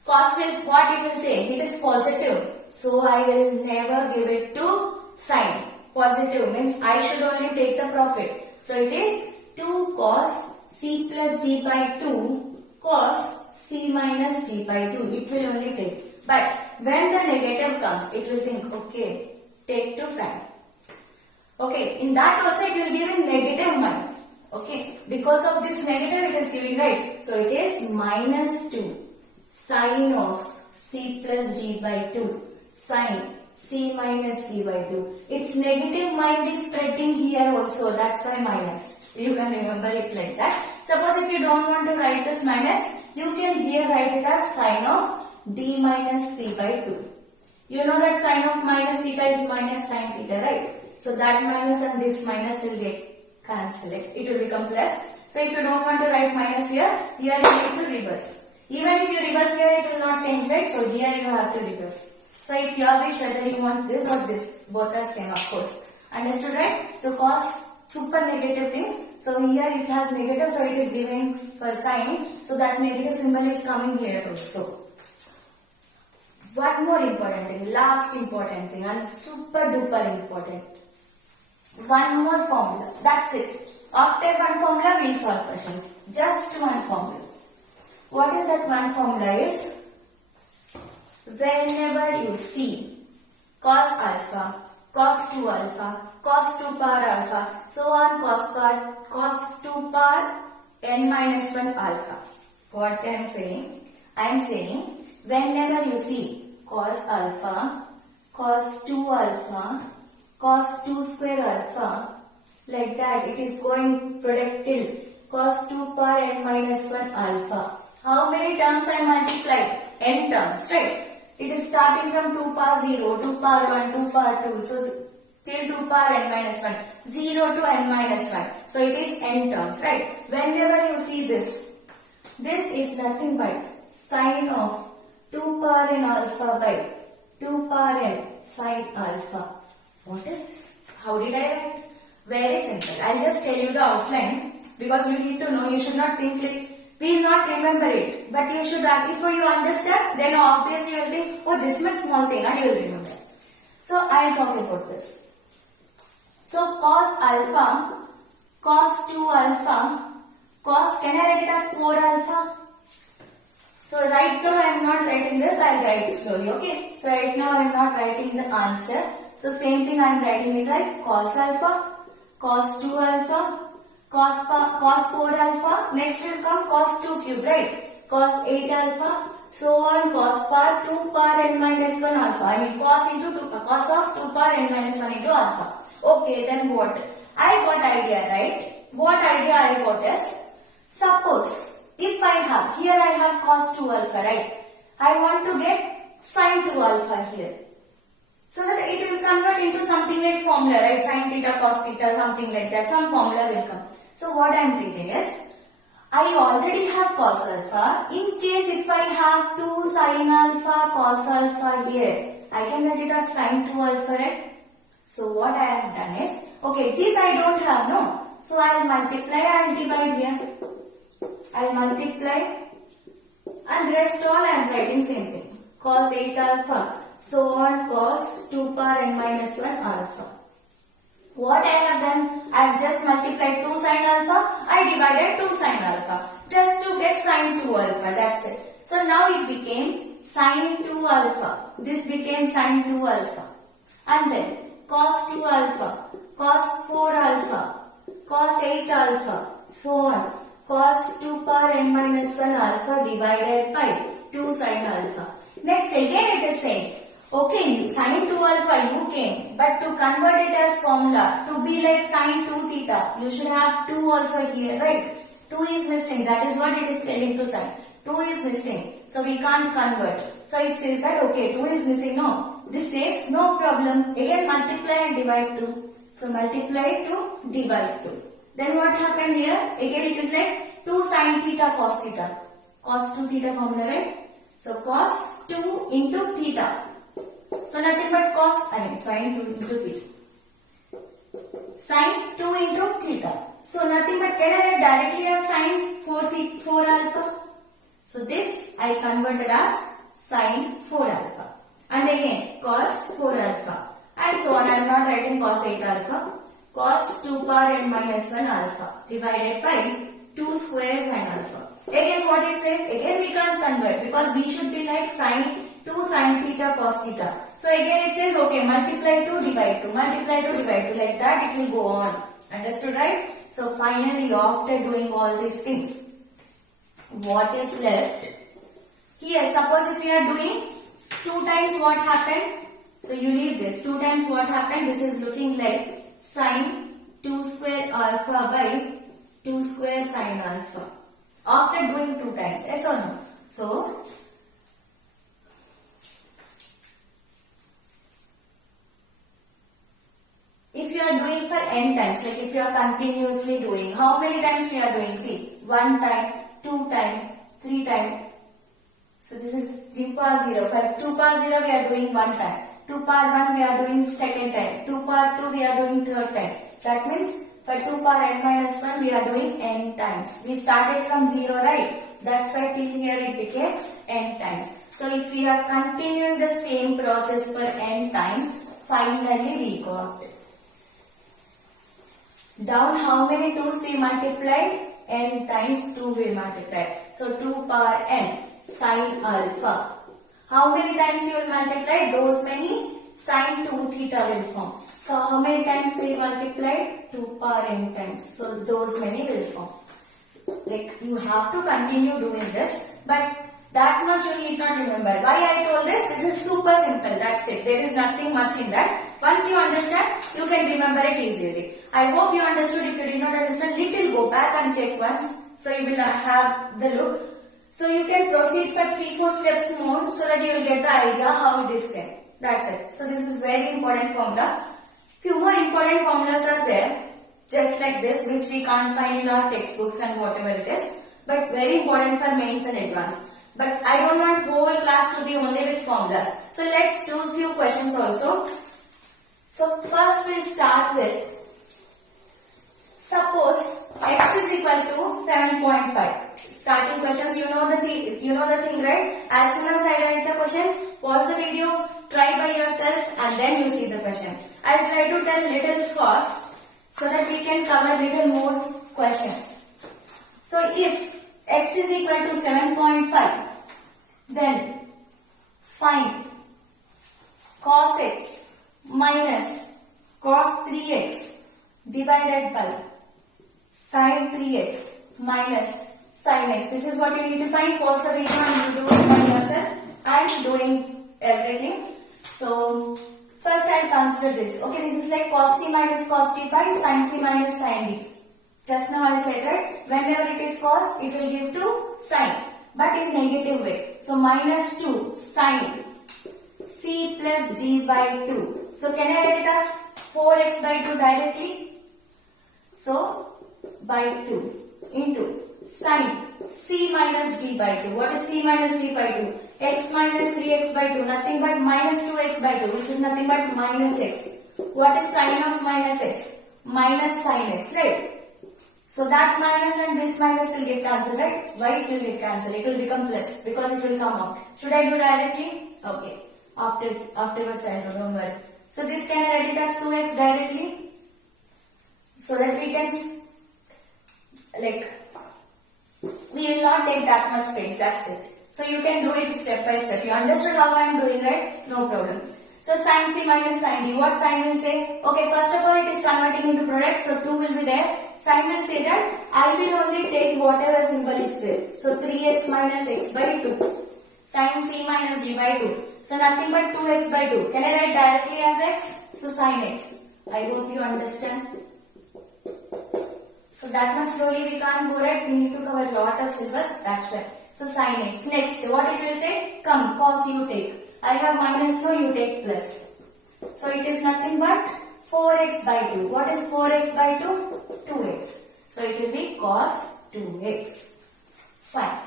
Cos will, what it will say? It is positive. So I will never give it to sin. Positive means I should only take the profit. So it is 2 cos c plus d by 2 cos c minus d by 2. It will only take. But when the negative comes, it will think, okay, take 2 sine. Okay, in that also it will give a negative 1. Okay, because of this negative it is giving, right? So it is minus 2 sine of c plus d by 2 sine c minus d by 2. Its negative mind is spreading here also, that's why minus. You can remember it like that. Suppose if you don't want to write this minus, you can here write it as sine of d minus c by 2. You know that sine of minus theta is minus sine theta, right? So that minus and this minus will get cancelled. It will become plus. So if you don't want to write minus here you need to reverse. Even if you reverse here, it will not change, right? So here you have to reverse. So it's your wish whether you want this or this. Both are same, of course. Understood, right? So cos super negative thing. So here it has negative, so it is giving for sign. So that negative symbol is coming here also. One more important thing, last important thing, and super duper important. One more formula. That's it. After one formula, we solve questions. Just one formula. What is that one formula is? Whenever you see cos alpha, cos 2 alpha, cos 2 power alpha, so on cos 2 power n minus 1 alpha. What I am saying? I am saying whenever you see cos alpha, cos 2 alpha, cos 2 square alpha, like that it is going product till cos 2 power n minus 1 alpha. How many terms I multiplied? N terms, right? It is starting from 2 power 0, 2 power 1, 2 power 2. So till 2 power n minus 1. 0 to n minus 1. So it is n terms, right? Whenever you see this is nothing but sine of 2 power n alpha by 2 power n sine alpha. What is this? How did I write? Very simple. I'll just tell you the outline because you need to know. You should not think like, we will not remember it. But you should, if you understand, then obviously you will think, oh, this much small thing, and you will remember. So I'll talk about this. So cos alpha, cos 2 alpha, cos, can I write it as 4 alpha? So right now I am not writing this, I will write slowly, okay? So right now I am not writing the answer. So same thing I am writing it like cos alpha, cos 2 alpha, cos 4 alpha, next will come cos 2 cube, right? Cos 8 alpha, so on cos power 2 power n minus 1 alpha. I mean cos into 2, cos of 2 power n minus 1 into alpha. Okay, then what? I got idea, right? What idea I got is, suppose if I have, here I have cos 2 alpha, right? I want to get sin 2 alpha here. So that it will convert into something like formula, right? Sin theta, cos theta, something like that. Some formula will come. So what I am thinking is, I already have cos alpha. In case if I have 2 sin alpha, cos alpha here, I can write it as sin 2 alpha, right? So what I have done is, okay, this I don't have, no? So I will multiply and divide here. I will multiply and rest all I am writing same thing. Cos 8 alpha. So on cos 2 power n minus 1 alpha. What I have done? I have just multiplied 2 sin alpha. I divided 2 sin alpha. Just to get sin 2 alpha. That's it. So now it became sin 2 alpha. This became sin 2 alpha. And then cos 2 alpha. Cos 4 alpha. Cos 8 alpha. So on. Cos 2 power n minus 1 alpha divided by 2 sin alpha. Next again it is saying, okay, sin 2 alpha you came, but to convert it as formula, to be like sin 2 theta, you should have 2 also here, right? 2 is missing, that is what it is telling to sin. 2 is missing, so we can't convert. So it says that, okay, 2 is missing, no. This says, no problem, again multiply and divide 2. So multiply 2, divide 2. Then what happened here? Again it is like 2 sin theta, cos theta. Cos 2 theta formula, right? So cos 2 into theta. So nothing but cos, sin 2 into theta. Sin 2 into theta. So nothing but, can I write directly as sin 4 alpha? So this I converted as sin 4 alpha. And again cos 4 alpha. And so on, I am not writing cos 8 alpha. Cos 2 power n minus 1 alpha divided by 2 square sin alpha. Again what it says, again we can't convert because we should be like sin 2 sin theta cos theta. So again it says, okay, multiply 2 divide 2, multiply 2 divide 2, like that it will go on. Understood, right? So finally after doing all these things, what is left? Here suppose if we are doing 2 times what happened? So you leave this, 2 times what happened? This is looking like sin 2 square alpha by 2 square sin alpha. After doing 2 times, yes or no? So if you are doing for n times, like if you are continuously doing, how many times we are doing? See, 1 time, 2 time, 3 time. So this is 3 power 0. First 2 power 0 we are doing 1 time. 2 power 1 we are doing second time. 2 power 2 we are doing third time. That means for 2 power n minus 1 we are doing n times. We started from 0, right? That's why till here it became n times. So if we are continuing the same process for n times, finally we got. Down how many 2's we multiplied? N times 2 we multiplied. So 2 power n sin alpha. How many times you will multiply? Those many sin 2 theta will form. So how many times we multiplied? 2 power n times. So those many will form. Like you have to continue doing this, but that much you need not remember. Why I told this? This is super simple. That's it. There is nothing much in that. Once you understand, you can remember it easily. I hope you understood. If you did not understand, little go back and check once. So you will have the look. So you can proceed for 3-4 steps more so that you will get the idea how it is done. That's it. So this is very important formula. Few more important formulas are there, just like this, which we can't find in our textbooks and whatever it is. But very important for mains and advanced. But I don't want whole class to be only with formulas. So let's do a few questions also. So first we'll start with, suppose x is equal to 7.5. Starting questions, you know the thing, right? As soon as I write the question, pause the video, try by yourself, and then you see the question. I'll try to tell little fast so that we can cover little more questions. So if x is equal to 7.5, then find cos x minus cos 3x divided by sin 3x minus sin x. This is what you need to find. Pause the video and you do it by yourself and doing everything. So first I'll consider this. Okay, this is like cos c minus cos t by sin c minus sin d. Just now I said, right? Whenever it is cos, it will give to sin, but in negative way. So minus 2 sin c plus d by 2. So can I write it as 4x by 2 directly? So by 2 into sin c minus d by 2. What is c minus d by 2? X minus 3x by 2. Nothing but minus 2x by 2, which is nothing but minus x. What is sin of minus x? Minus sin x, right? So that minus and this minus will get cancelled, right? Why it will get cancelled? It will become plus because it will come out. Should I do directly? Okay. Afterwards I will, don't worry. So this can I write it as 2x directly? So that we can, like, we will not take that much space, that's it. So you can do it step by step. You understood how I am doing, right? No problem. So sin c minus sin d. What sin will say? Okay, first of all it is converting into product, so 2 will be there. Sin will say that I will only take whatever symbol is there. So 3x minus x by 2. Sin c minus d by 2. So nothing but 2x by 2. Can I write directly as x? So sin x. I hope you understand. So that much slowly we can't go, right? We need to cover a lot of syllabus. That's why. So sin x. Next, what it will say? Come, cos you take. I have minus, so you take plus. So it is nothing but 4x by 2. What is 4x by 2? 2x. So it will be cos 2x. Fine.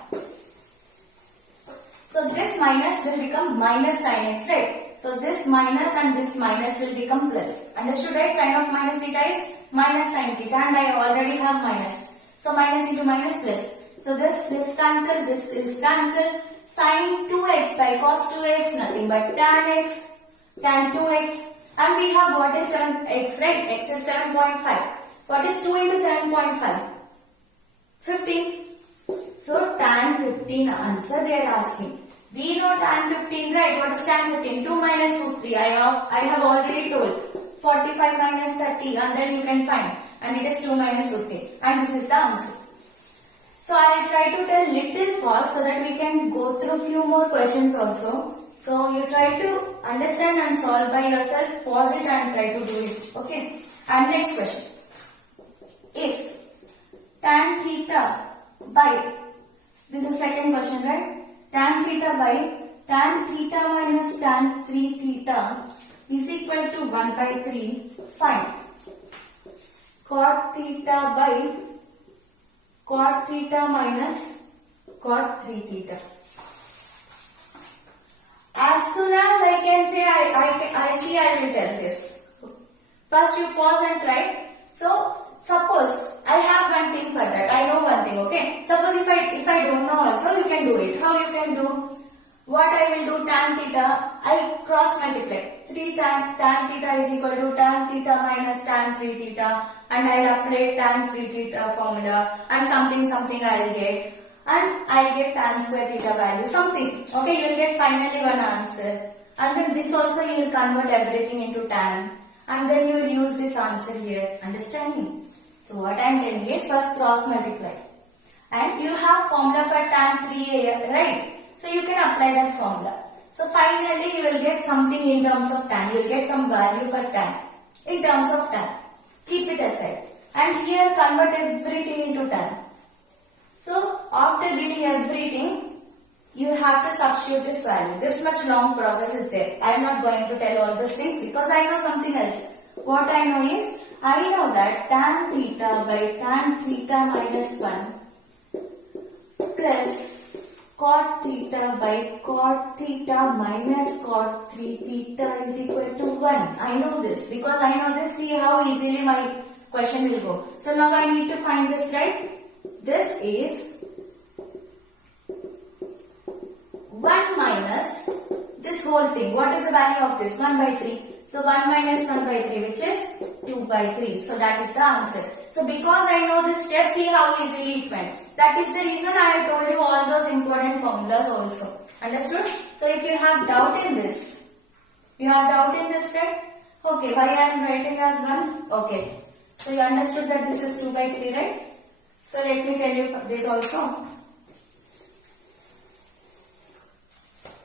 So this minus will become minus sin x, right? So this minus and this minus will become plus. Understood, right? Sin of minus theta is minus sin theta, and I already have minus. So minus into minus plus. So this cancel, this is cancel. Sin 2x by cos 2x, nothing but tan x, tan 2x. And we have what is 7x, right? X is 7.5. What is 2 into 7.5? 15. So tan 15 answer they are asking. We know tan 15, right? What is tan 15? 2 minus root 3. I have already told. 45 minus 30 and then you can find. And it is 2 minus root 3. And this is the answer. So I will try to tell little fast so that we can go through few more questions also. So you try to understand and solve by yourself. Pause it and try to do it. Okay. And next question. If tan theta by, this is second question, right? Tan theta by tan theta minus tan 3 theta is equal to 1 by 3. Find cot theta by cot theta minus cot 3 theta. As soon as I can say I will tell this. First you pause and try. So suppose I have one thing for that. I know one thing, okay? Suppose if I don't know also, you can do it. How you can do? What I will do, tan theta, I cross multiply. 3 tan theta is equal to tan theta minus tan 3 theta, and I will apply tan 3 theta formula and something I will get, and I will get tan square theta value, something. Okay, you will get finally one answer. And then this also you will convert everything into tan, and then you will use this answer here. Understanding? So what I am telling is first cross multiply. And you have formula for tan 3a, right? So you can apply that formula. So finally you will get something in terms of tan. You will get some value for tan in terms of tan. Keep it aside. And here convert everything into tan. So after getting everything, you have to substitute this value. This much long process is there. I am not going to tell all these things because I know something else. What I know is, I know that tan theta by tan theta minus 1 plus cot theta by cot theta minus cot 3 theta is equal to 1. I know this. Because I know this, see how easily my question will go. So now I need to find this, right? This is 1 minus this whole thing. What is the value of this? 1 by 3. So 1 minus 1 by 3, which is 2 by 3. So that is the answer. So because I know this step, see how easily it went. That is the reason I told you all those important formulas also. Understood? So if you have doubt in this, right? Okay, why I am writing as 1? Okay. So you understood that this is 2 by 3, right? So let me tell you this also.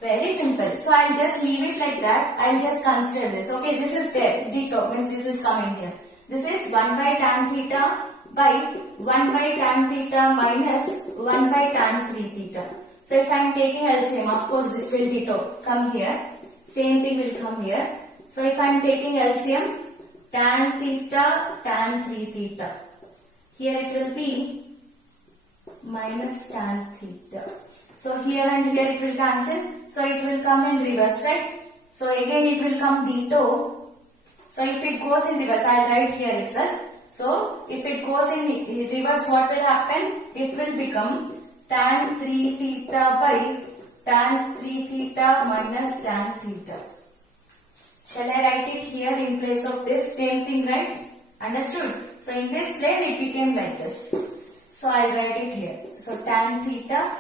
Very simple. So I'll just leave it like that. I'll just consider this. Okay, this is there. Ditto means this is coming here. This is 1 by tan theta by 1 by tan theta minus 1 by tan 3 theta. So if I am taking LCM, of course this will ditto come here. Same thing will come here. So if I am taking LCM, tan theta, tan 3 theta. Here it will be minus tan theta. So here and here it will cancel. So it will come in reverse, right? So again it will come ditto. So if it goes in reverse, I will write here itself. So if it goes in reverse, what will happen? It will become tan 3 theta by tan 3 theta minus tan theta. Shall I write it here in place of this? Same thing, right? Understood? So in this place it became like this. So I will write it here. So tan theta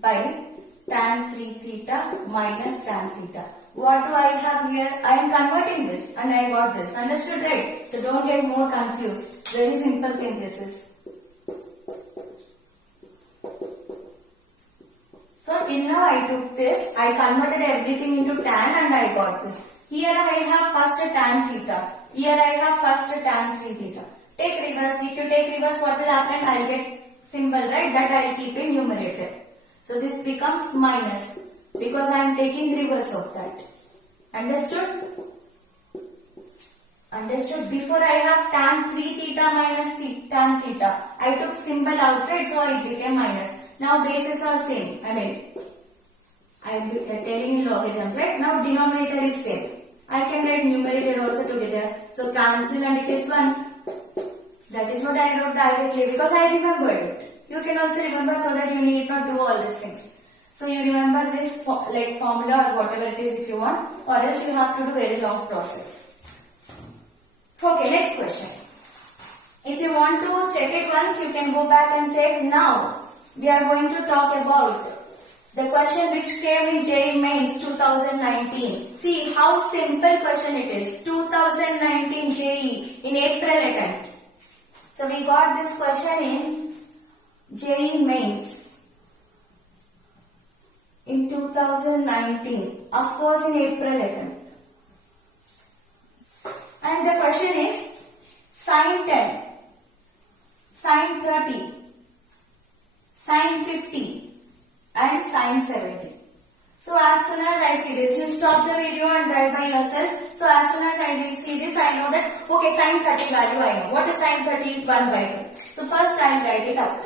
by tan 3 theta minus tan theta. What do I have here? I am converting this and I got this. Understood, right? So don't get more confused. Very simple thing this is. So till now I took this, I converted everything into tan and I got this. Here I have first a tan theta. Here I have first a tan 3 theta. Take reverse. If you take reverse, what will happen? I will get symbol, right? That I will keep in numerator. So this becomes minus because I am taking reverse of that. Understood? Understood? Before I have tan 3 theta minus tan theta. I took symbol outright, so it became minus. Now bases are same. I am telling you logarithms, right? Now denominator is same. I can write numerator also together. So cancel and it is 1. That is what I wrote directly because I remembered it. You can also remember so that you need not do all these things. So you remember this like formula or whatever it is if you want, or else you have to do very long process. Okay, next question. If you want to check it once, you can go back and check. Now, we are going to talk about the question which came in JEE Mains 2019. See how simple question it is. 2019 JEE in April attempt. So we got this question in JEE Mains in 2019. Of course in April attempt. And the question is sin 10, sin 30, sin 50 and sin 70. So as soon as I see this, you stop the video and write by yourself. So as soon as I see this, I know that, okay, sin 30 value I know. What is sin 30? 1 by 2. So first I will write it out.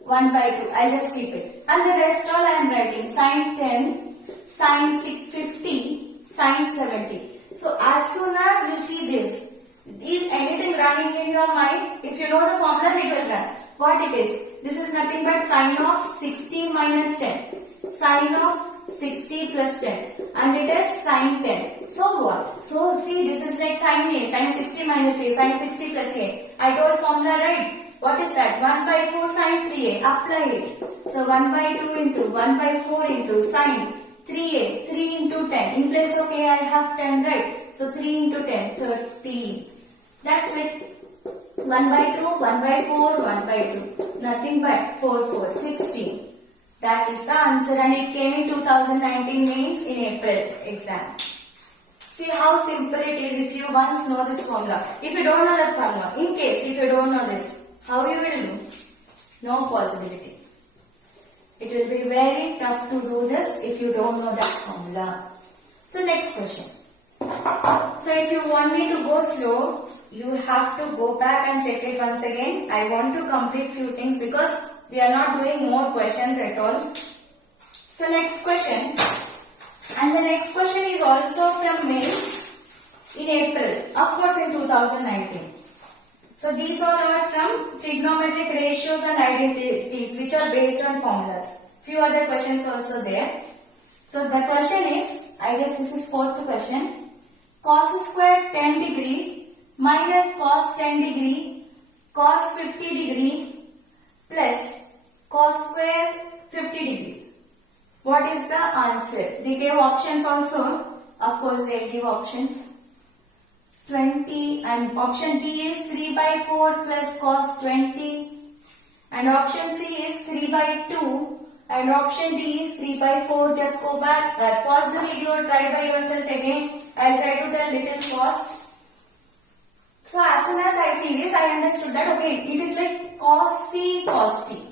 1 by 2. I just keep it. And the rest all I am writing. Sin 10, sin 650, sin 70. So as soon as you see this, is anything running in your mind? If you know the formulas, it will run. What it is? This is nothing but sine of 60 minus 10. Sine of 60 plus 10. And it is sine 10. So what? So see, this is like sine A, sine 60 minus A, sine 60 plus A. I told formula, right? What is that? 1 by 4 sine 3A. Apply it. So 1 by 2 into 1 by 4 into sine 3A. 3 into 10. In place of A, I have 10, right? So 3 into 10, 30. That's it. 1 by 2, 1 by 4, 1 by 2. Nothing but 4, 4, 16. That is the answer, and it came in 2019 Mains in April exam. See how simple it is if you once know this formula. If you don't know that formula, in case if you don't know this, how you will do? No possibility. It will be very tough to do this if you don't know that formula. So next question. So if you want me to go slow, you have to go back and check it once again. I want to complete few things because we are not doing more questions at all. So next question. And the next question is also from Mains in April. Of course in 2019. So these all are from trigonometric ratios and identities which are based on formulas. Few other questions also there. So the question is, I guess this is fourth question. Cos square 10 degree minus cos 10 degree cos 50 degree plus cos square 50 degree. What is the answer? They gave options also. Of course they will give options. 20 and option D is 3 by 4 plus cos 20 and option C is 3 by 2 and option D is 3 by 4. Just go back, pause the video, try by yourself again. I'll try to tell little fast. So as soon as I see this, I understood that okay, it is like cos C cos T.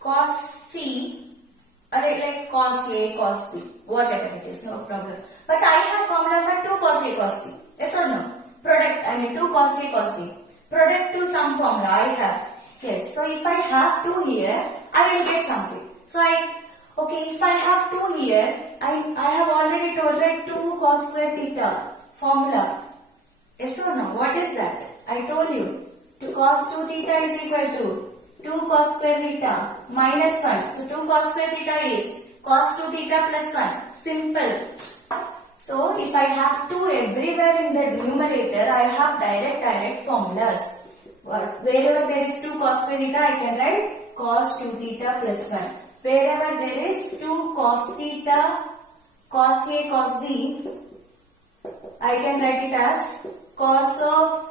Cos C, or like cos A cos B, whatever it is, no problem. But I have formula for 2 cos A cos B. Yes or no? Product, 2 cos A cos B. Product to some formula I have. Yes, so if I have 2 here, I will get something. So if I have 2 here, I have already told that 2 cos square theta formula. Yes or no? What is that? I told you. 2 cos 2 theta is equal to 2 cos square theta minus 1. So 2 cos square theta is cos 2 theta plus 1. Simple. So if I have 2 everywhere in the numerator, I have direct formulas. Wherever there is 2 cos square theta, I can write cos 2 theta plus 1. Wherever there is 2 cos theta, cos A cos B, I can write it as cos of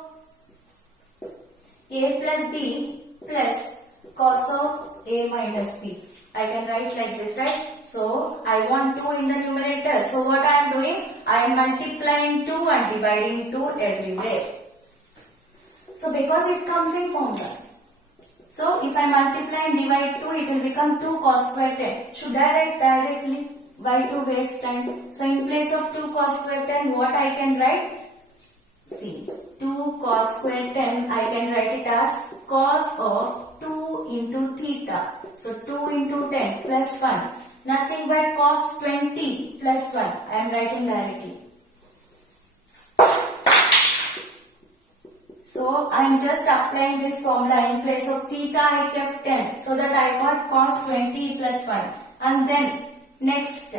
A plus B plus cos of A minus B. I can write like this, right? So, I want 2 in the numerator. So, what I am doing? I am multiplying 2 and dividing 2 everywhere. So, because it comes in formula. So, if I multiply and divide 2, it will become 2 cos square 10. Should I write directly? Why to waste time? So, in place of 2 cos square 10, what I can write? See, 2 cos square 10, I can write it as cos of 2 into theta. So, 2 into 10 plus 1. Nothing but cos 20 plus 1. I am writing directly. So, I am just applying this formula. In place of theta, I kept 10. So that I got cos 20 plus 1. And then, next,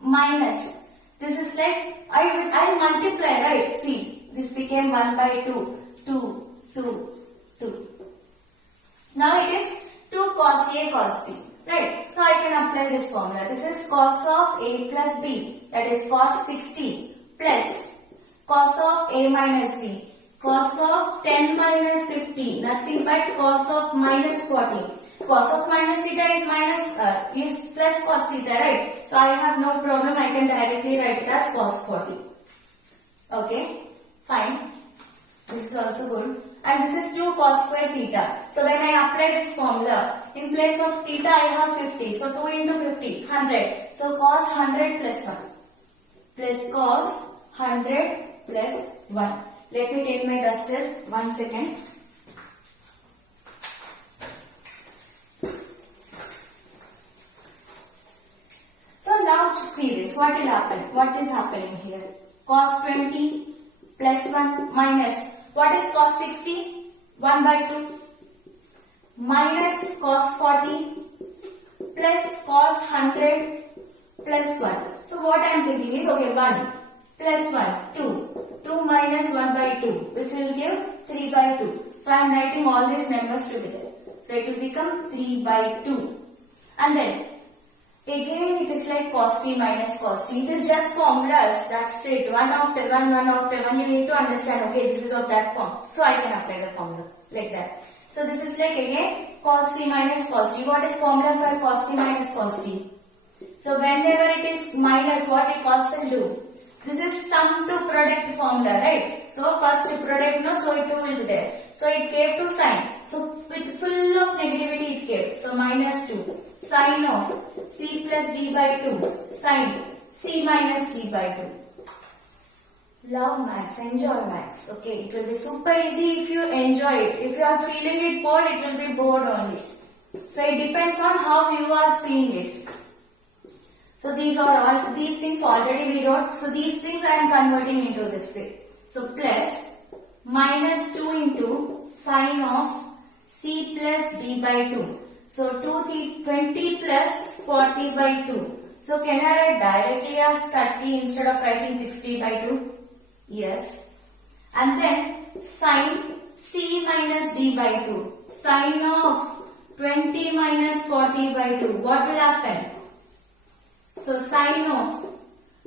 minus. This is like, I will multiply, right? See, this became 1 by 2. 2. 2. Now it is 2 cos A cos B. Right. So I can apply this formula. This is cos of A plus B. That is cos 60 plus cos of A minus B. Cos of 10 minus 50. Nothing but cos of minus 40. Cos of minus theta is plus cos theta, right? So I have no problem. I can directly write it as cos 40. Okay. Fine. This is also good. And this is 2 cos square theta. So when I apply this formula, in place of theta I have 50. So 2 into 50, 100. So cos 100 plus 1. Plus cos 100 plus 1. Let me take my duster. 1 second. So now see this. What will happen? What is happening here? Cos 20 plus 1 minus. What is cos 60? 1 by 2 minus cos 40 plus cos 100 plus 1. So what I am thinking is, okay, 1 plus 1, 2. 2 minus 1 by 2, which will give 3 by 2. So I am writing all these numbers together. So it will become 3 by 2. And then again it is like cos C minus cos T. It is just formulas. That's it. One after one, one after one. You need to understand, okay, this is of that form. So I can apply the formula like that. So this is like again cos C minus cos T. What is formula for cos C minus cos T? So whenever it is minus, what it cos will do? This is sum to product formula, right? So first product, no, so it 2 will be there. So it gave to sign. So with full of negativity it gave. So minus 2. Sine of C plus D by 2. Sine C minus D by 2. Love maths, enjoy maths. Okay, it will be super easy if you enjoy it. If you are feeling it bored, it will be bored only. So it depends on how you are seeing it. So these things already we wrote. So these things I am converting into this way. So plus minus 2 into sine of C plus D by 2. So 20 plus 40 by 2. So can I write directly as 30 instead of writing 60 by 2? Yes. And then sine C minus D by 2. Sine of 20 minus 40 by 2. What will happen? So sine of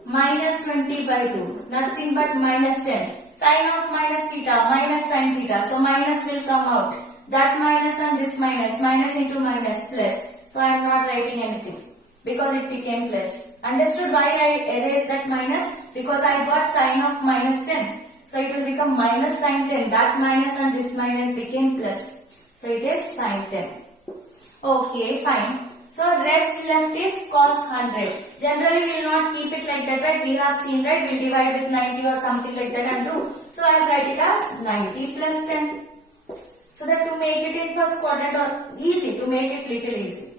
minus 20 by 2. Nothing but minus 10. Sine of minus theta minus sine theta. So minus will come out. That minus and this minus. Minus into minus plus. So I am not writing anything. Because it became plus. Understood why I erased that minus? Because I got sine of minus 10. So it will become minus sine 10. That minus and this minus became plus. So it is sine 10. Okay, fine. So rest left is cos 100. Generally we will not keep it like that, right? We have seen, right? We will divide with 90 or something like that and do. So I will write it as 90 plus 10. So that to make it in first quadrant or easy, to make it little easy.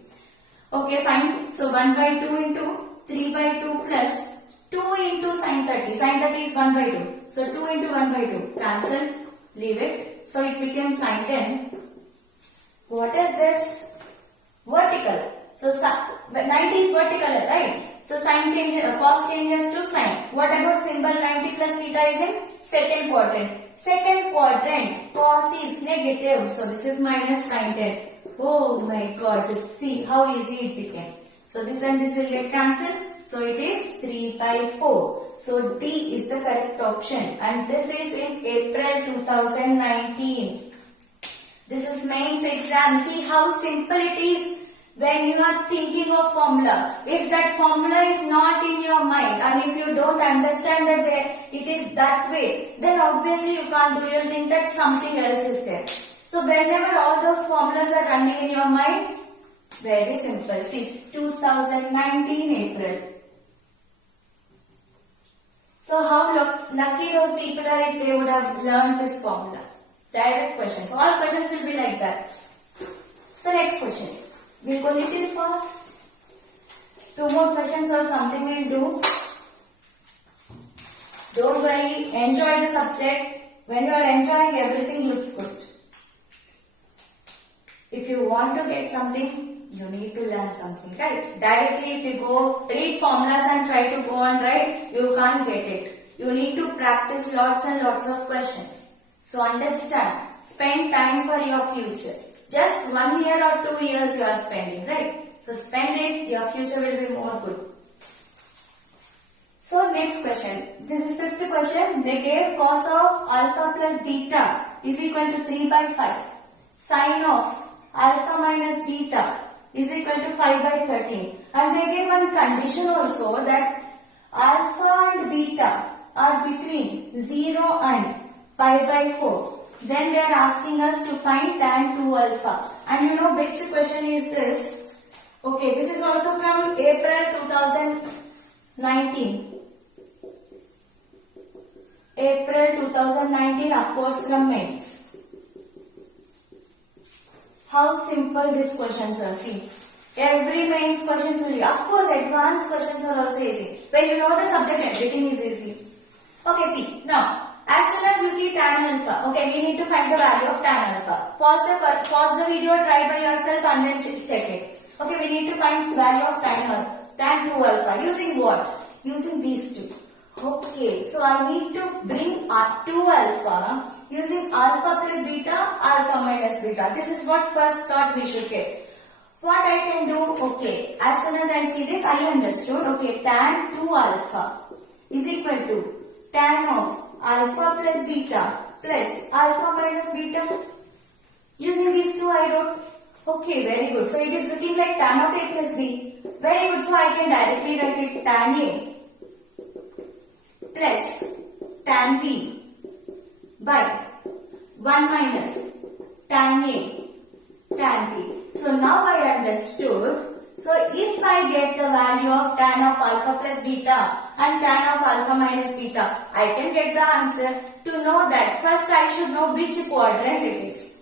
Okay, fine. So 1 by 2 into 3 by 2 plus 2 into sin 30. Sin 30 is 1 by 2. So 2 into 1 by 2. Cancel. Leave it. So it became sin 10. What is this? Vertical. So 90 is vertical, right? So sin changes, cos changes to sin. What about symbol 90 plus theta is in second quadrant. Second quadrant, cos is negative. So this is minus sin 10. Oh my god, just see how easy it became. So this and this will get cancelled. So it is 3 by 4. So D is the correct option. And this is in April 2019. This is mains exam. See how simple it is. When you are thinking of formula, if that formula is not in your mind and if you don't understand that it is that way, then obviously you can't do. You will think that something else is there. So whenever all those formulas are running in your mind, very simple. See, 2019 April. So how lucky those people are if they would have learned this formula. Direct questions. All questions will be like that. So next question. We'll go little fast. 2 more questions or something we'll do. Don't worry, enjoy the subject. When you are enjoying, everything looks good. If you want to get something, you need to learn something, right? Directly if you go read formulas and try to go on write, you can't get it. You need to practice lots and lots of questions. So understand, spend time for your future. Just 1 year or 2 years you are spending, right? So spend it, your future will be more good. So next question. This is fifth question. They gave cos of alpha plus beta is equal to 3 by 5. Sine of alpha minus beta is equal to 5 by 13. And they gave one condition also that alpha and beta are between 0 and pi by 4. Then they are asking us to find tan 2 alpha. And you know which question is this? Okay, this is also from April 2019. April 2019, of course, from mains. How simple these questions are. See, every mains questions will be, of course, advanced questions are also easy. When you know the subject, everything is easy. Okay, see, now, as soon as you see tan alpha, okay, we need to find the value of tan alpha. Pause the video, try by yourself and then check it. Okay, we need to find the value of tan 2 alpha. Using what? Using these two. Okay, so I need to bring 2 alpha using alpha plus beta, alpha minus beta. This is what first thought we should get. What I can do, okay, as soon as I see this, I understood, okay, tan 2 alpha is equal to tan of alpha plus beta plus alpha minus beta. Using these two I wrote. Okay, very good. So it is looking like tan of A plus B. Very good. So I can directly write it tan A plus tan B by 1 minus tan A tan B. So now I understood. So if I get the value of tan of alpha plus beta and tan of alpha minus beta, I can get the answer. To know that, first I should know which quadrant it is.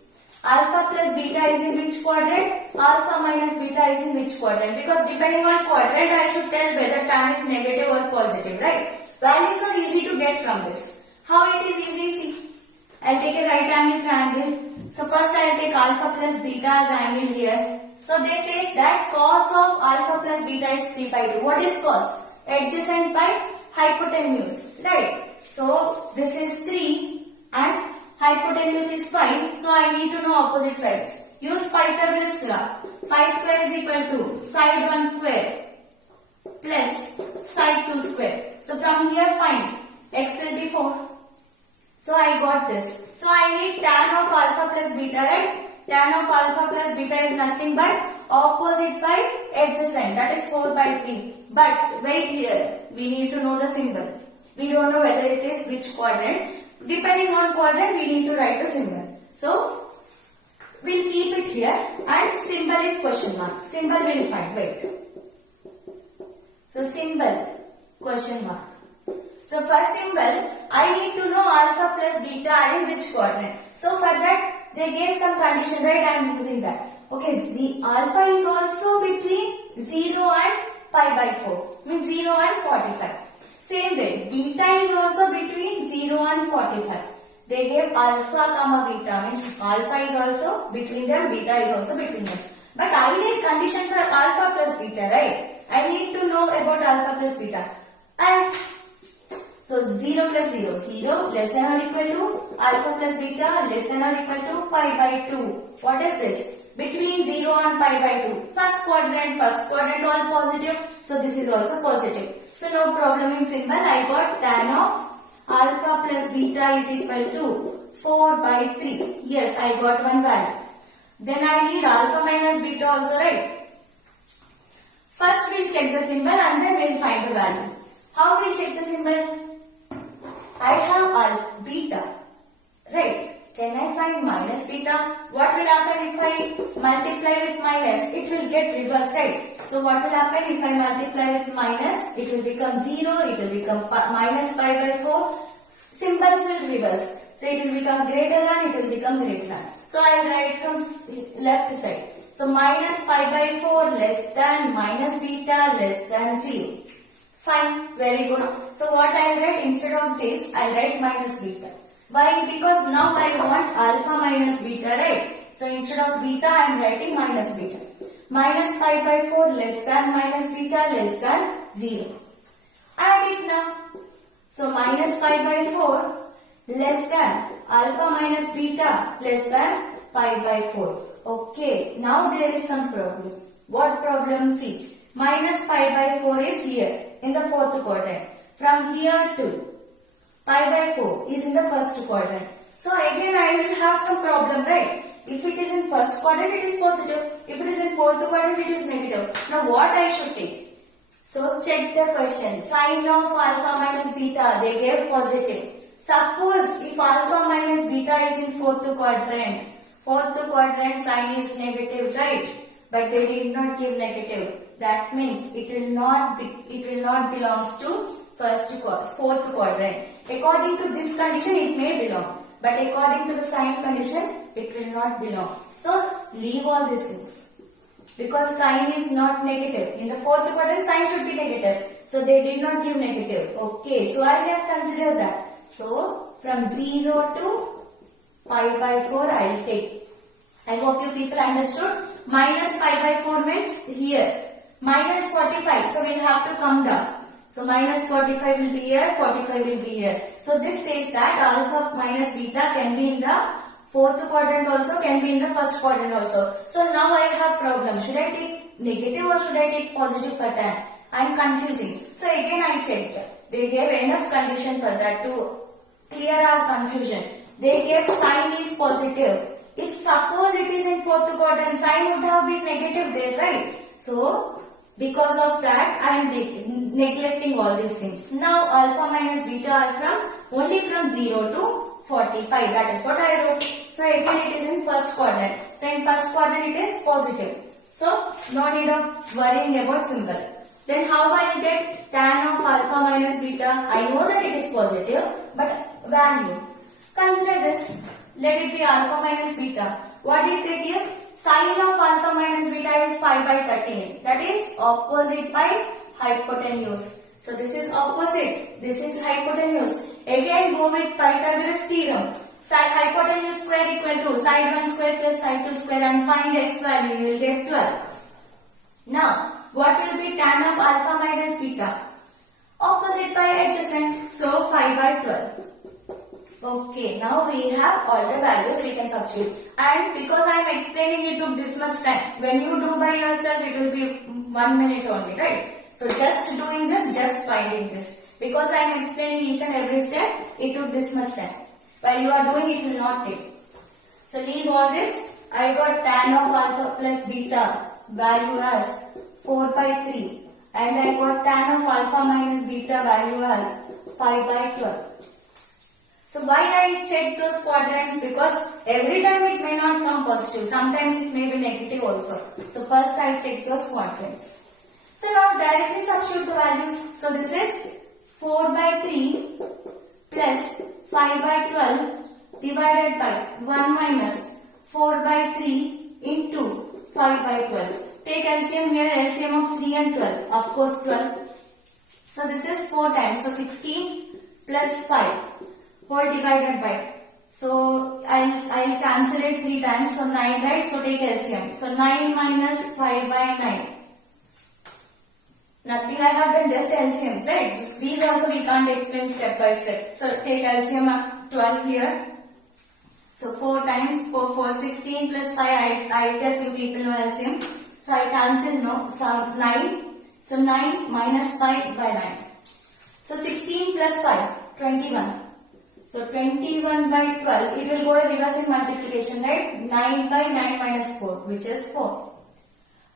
Alpha plus beta is in which quadrant? Alpha minus beta is in which quadrant? Because depending on quadrant, I should tell whether tan is negative or positive, right? Values are easy to get from this. How it is easy? See, I'll take a right angle triangle. So first I'll take alpha plus beta as angle here. So they says that cos of alpha plus beta is 3 by 2. What is cos? Adjacent by hypotenuse, right? So this is 3 and hypotenuse is 5. So I need to know opposite sides. Use Pythagoras law. Pi square is equal to side 1 square plus side 2 square. So from here find x will be 4. So I got this. So I need tan of alpha plus beta, right? Tan of alpha plus beta is nothing but opposite by adjacent. That is 4 by 3. But wait here. We need to know the symbol. We don't know whether it is which quadrant. Depending on quadrant, we need to write the symbol. So we'll keep it here and symbol is question mark. Symbol we'll find. Wait. So symbol question mark. So first symbol, I need to know alpha plus beta are in which quadrant. So for that, they gave some condition, right? I am using that. Okay, alpha is also between 0 and pi by 4. Means 0 and 45. Same way, beta is also between 0 and 45. They gave alpha comma beta. Means alpha is also between them, beta is also between them. But I need condition for alpha plus beta, right? I need to know about alpha plus beta. And so 0 plus 0, 0 less than or equal to alpha plus beta less than or equal to pi by 2. What is this? Between 0 and pi by 2. First quadrant all positive. So this is also positive. So no problem in symbol. I got tan of alpha plus beta is equal to 4 by 3. Yes, I got one value. Then I need alpha minus beta also, right? First we'll check the symbol and then we'll find the value. How we'll check the symbol? I have beta, right? Can I find minus beta? What will happen if I multiply with minus? It will get reversed, right? So what will happen if I multiply with minus? It will become 0, it will become minus pi by 4. Symbols will reverse. So it will become greater than, it will become greater than. So I will write from left side. So minus pi by 4 less than minus beta less than 0. Fine, very good. So what I will write instead of this, I will write minus beta. Why? Because now I want alpha minus beta, right? So instead of beta, I am writing minus beta. Minus pi by 4 less than minus beta less than 0. Add it now. So minus pi by 4 less than alpha minus beta less than pi by 4. Okay, now there is some problem. What problem? See, minus pi by 4 is here in the fourth quadrant. From here to pi by 4 is in the first quadrant. So again I will have some problem, right? If it is in first quadrant, it is positive. If it is in fourth quadrant, it is negative. Now what I should take? So check the question. Sine of alpha minus beta, they gave positive. Suppose if alpha minus beta is in fourth quadrant sine is negative, right? But they did not give negative. That means it will not belongs to fourth quadrant. According to this condition, it may belong. But according to the sign condition, it will not belong. So leave all these things. Because sign is not negative. In the fourth quadrant, sign should be negative. So they did not give negative. Okay, so I have considered that. So from 0 to pi by 4 I will take. I hope you people understood. Minus pi by 4 means here. Minus 45. So we will have to come down. So minus 45 will be here, 45 will be here. So this says that alpha minus beta can be in the fourth quadrant also, can be in the first quadrant also. So now I have problem. Should I take negative or should I take positive for tan? I am confusing. So again I checked. They gave enough condition for that to clear our confusion. They gave sign is positive. If suppose it is in fourth quadrant, sign would have been negative there, right? So because of that, I am neglecting all these things. Now alpha minus beta are from only from 0 to 45. That is what I wrote. So again it is in first quadrant. So in first quadrant it is positive. So no need of worrying about symbol. Then how I will get tan of alpha minus beta? I know that it is positive, but value. Consider this. Let it be alpha minus beta. What did they give? Sine of alpha minus beta is pi by 13. That is opposite by hypotenuse. So this is opposite. This is hypotenuse. Again go with Pythagoras theorem. Hypotenuse square equal to side 1 square plus side 2 square and find x value. You will get 12. Now what will be tan of alpha minus beta? Opposite by adjacent. So 5 by 12. Okay, now we have all the values we can substitute. And because I am explaining, it took this much time. When you do by yourself, it will be 1 minute only, right? So just doing this, just finding this. Because I am explaining each and every step, it took this much time. While you are doing, it will not take. So leave all this. I got tan of alpha plus beta value as 4 by 3. And I got tan of alpha minus beta value as 5 by 12. So why I check those quadrants? Because every time it may not come positive. Sometimes it may be negative also. So first I check those quadrants. So now directly substitute the values. So this is 4 by 3 plus 5 by 12 divided by 1 minus 4 by 3 into 5 by 12. Take LCM here, LCM of 3 and 12. Of course 12. So this is 4 times. So 16 plus 5. Whole divided by. So I'll cancel it 3 times. So 9, right? So take LCM. So 9 minus 5 by 9. Nothing I have done, just LCMs, right? These also we can't explain step by step. So take LCM of 12 here. So 4 times 4, 16 plus 5. I guess you people know LCM. So I cancel no. So 9. So 9 minus 5 by 9. So 16 plus 5, 21. So 21 by 12, it will go in reverse in multiplication, right? 9 by 9 minus 4, which is 4.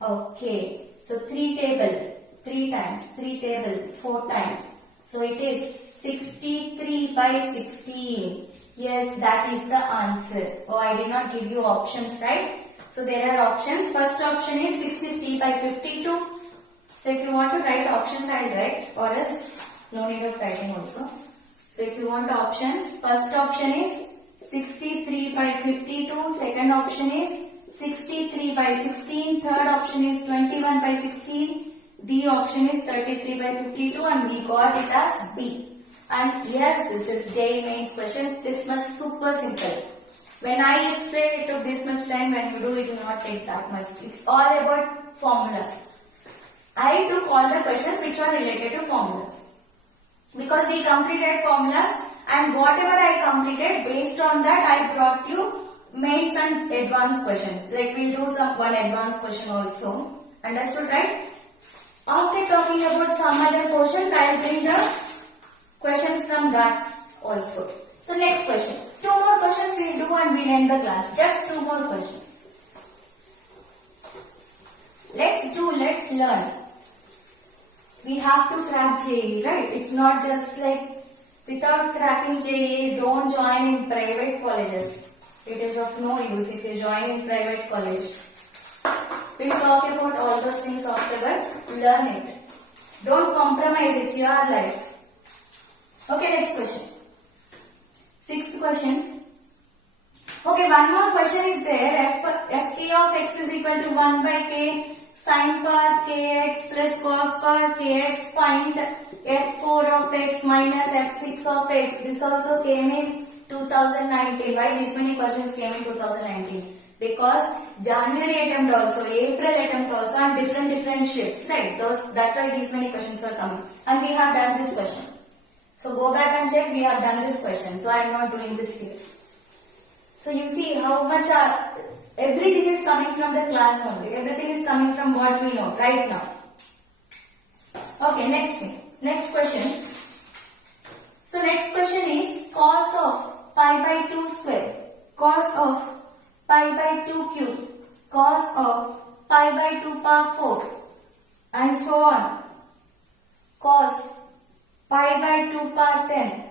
Okay, so 3 table, 3 times, 3 table, 4 times. So it is 63 by 16. Yes, that is the answer. Oh, I did not give you options, right? So there are options. First option is 63 by 52. So if you want to write options, I will write, or else no need of writing also. So if you want options, first option is 63 by 52, second option is 63 by 16, third option is 21 by 16, D option is 33 by 52 and we got it as B. And yes, this is JEE Mains questions. This much super simple. When I explain, it took this much time. When you do, it will not take that much. It's all about formulas. I took all the questions which are related to formulas. Because we completed formulas and whatever I completed, based on that I brought you made some advanced questions. Like we'll do one advanced question also. Understood, right? After talking about some other portions, I'll bring the questions from that also. So next question. 2 more questions we'll do and we'll end the class. Just 2 more questions. Let's learn. We have to crack JEE, right? It's not just like without cracking JEE, don't join in private colleges. It is of no use if you join in private college. We'll talk about all those things afterwards. Learn it. Don't compromise. It's your life. Okay, next question. 6th question. Okay, one more question is there. Fk of x is equal to 1 by k sin power kx plus cos power kx. Find f4 of x minus f6 of x. This also came in 2019. Why these many questions came in 2019? Because January attempt also, April attempt also, and different shifts, right? That's why these many questions are coming. And we have done this question. So go back and check, we have done this question. So I am not doing this here. So you see how much everything is coming from the class only. Everything is coming from what we know right now. Okay, next thing. Next question. So next question is cos of pi by 2 square, cos of pi by 2 cube, cos of pi by 2 power 4, and so on. Cos pi by 2 power 10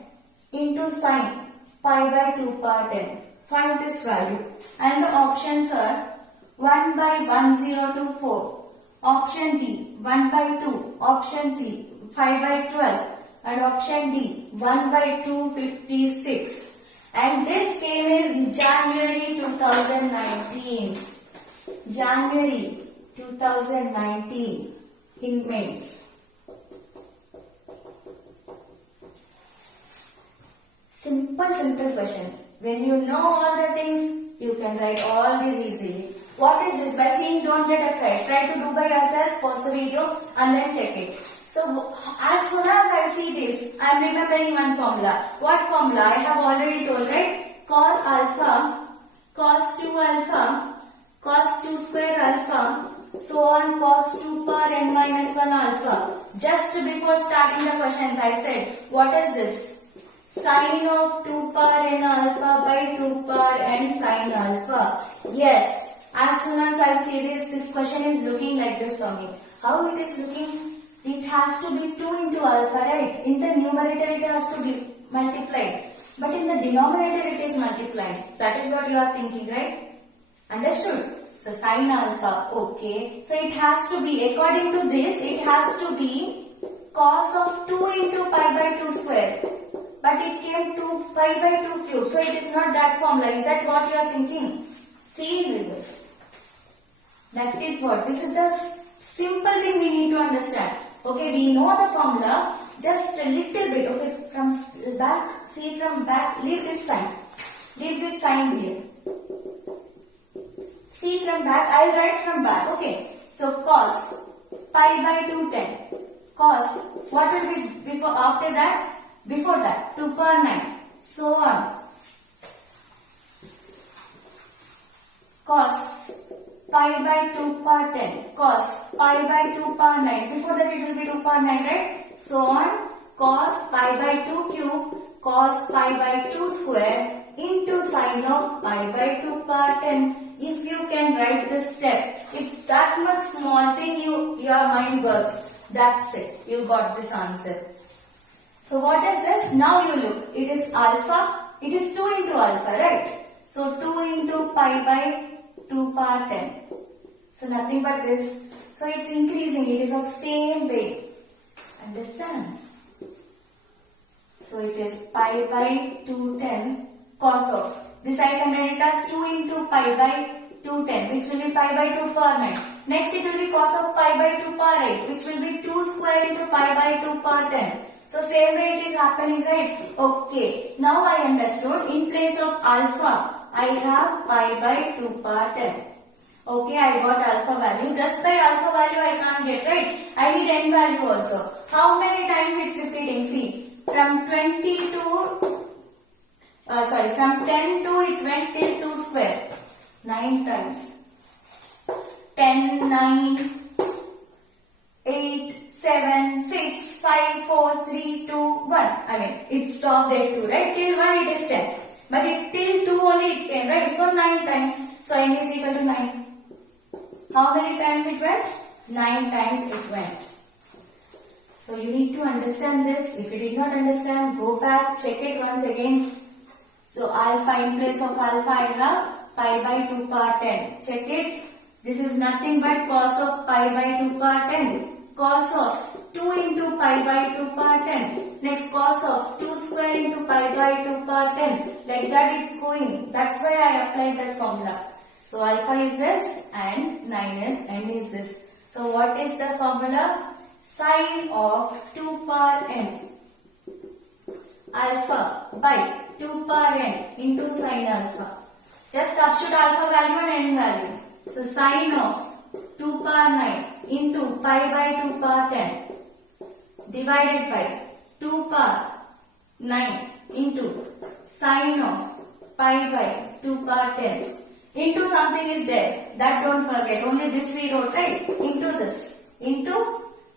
into sin pi by 2 power 10. Find this value. And the options are 1 by 1024, option D 1 by 2, option C 5 by 12, and option D 1 by 256. And this came in January 2019. January 2019 in mains. Simple questions. When you know all the things, you can write all these easily. What is this? By seeing, don't get afraid. Try to do by yourself, pause the video and then check it. So as soon as I see this, I am remembering one formula. What formula? I have already told, right? Cos alpha, cos 2 alpha, cos 2 square alpha, so on, cos 2 power n minus 1 alpha. Just before starting the questions, I said, what is this? Sine of 2 power n alpha by 2 power n sine alpha. Yes, as soon as I see this question is looking like this for me. How it is looking? It has to be 2 into alpha, right? In the numerator it has to be multiplied. But in the denominator it is multiplied. That is what you are thinking, right? Understood? So sine alpha, okay. So it has to be, according to this, it has to be cos of 2 into pi by 2 square. But it came to pi by 2 cube. So it is not that formula. Is that what you are thinking? See in reverse. That is what. This is the simple thing we need to understand. Okay, we know the formula. Just a little bit. Okay, from back, see from back, leave this sign. Leave this sign here. See from back, I'll write from back. Okay, so cos pi by 2 10. Cos, what will be before, after that? Before that, 2 power 9. So on. Cos pi by 2 power 10. Cos pi by 2 power 9. Before that it will be 2 power 9, right? So on. Cos pi by 2 cube. Cos pi by 2 square into sine of pi by 2 power 10. If you can write this step, if that much small thing your mind works, that's it. You got this answer. So what is this? Now you look. It is alpha. It is 2 into alpha, right? So 2 into pi by 2 power 10. So nothing but this. So it's increasing. It is of same way. Understand? So it is pi by 210 cos of. This I can write it as 2 into pi by 210, which will be pi by 2 power 9. Next it will be cos of pi by 2 power 8, which will be 2 square into pi by 2 power 10. So same way it is happening, right? Okay. Now I understood. In place of alpha, I have pi by 2 power 10. Okay, I got alpha value. Just by alpha value I can't get, right? I need n value also. How many times it's repeating? See, from 20 to from 10 to it went till 2 square. 9 times. 10, 9, 8, 7, 6, 5, 4, 3, 2, 1. I mean, it stopped at 2, right? Till 1 it is 10. But it till 2 only it came, right? So 9 times. So n is equal to 9. How many times it went? 9 times it went. So you need to understand this. If you did not understand, go back, check it once again. So alpha in place of alpha I have pi by 2 power 10. Check it. This is nothing but cos of pi by 2 power 10. Cos of 2 into pi by 2 power 10. Next cos of 2 square into pi by 2 power 10. Like that it's going. That's why I applied that formula. So alpha is this and 9 is n is this. So what is the formula? Sine of 2 power n alpha by 2 power n into sine alpha. Just substitute alpha value and n value. So sine of 2 power 9 into pi by 2 power 10 divided by 2 power 9 into sine of pi by 2 power 10 into something is there. That don't forget. Only this we wrote, right? Into this. Into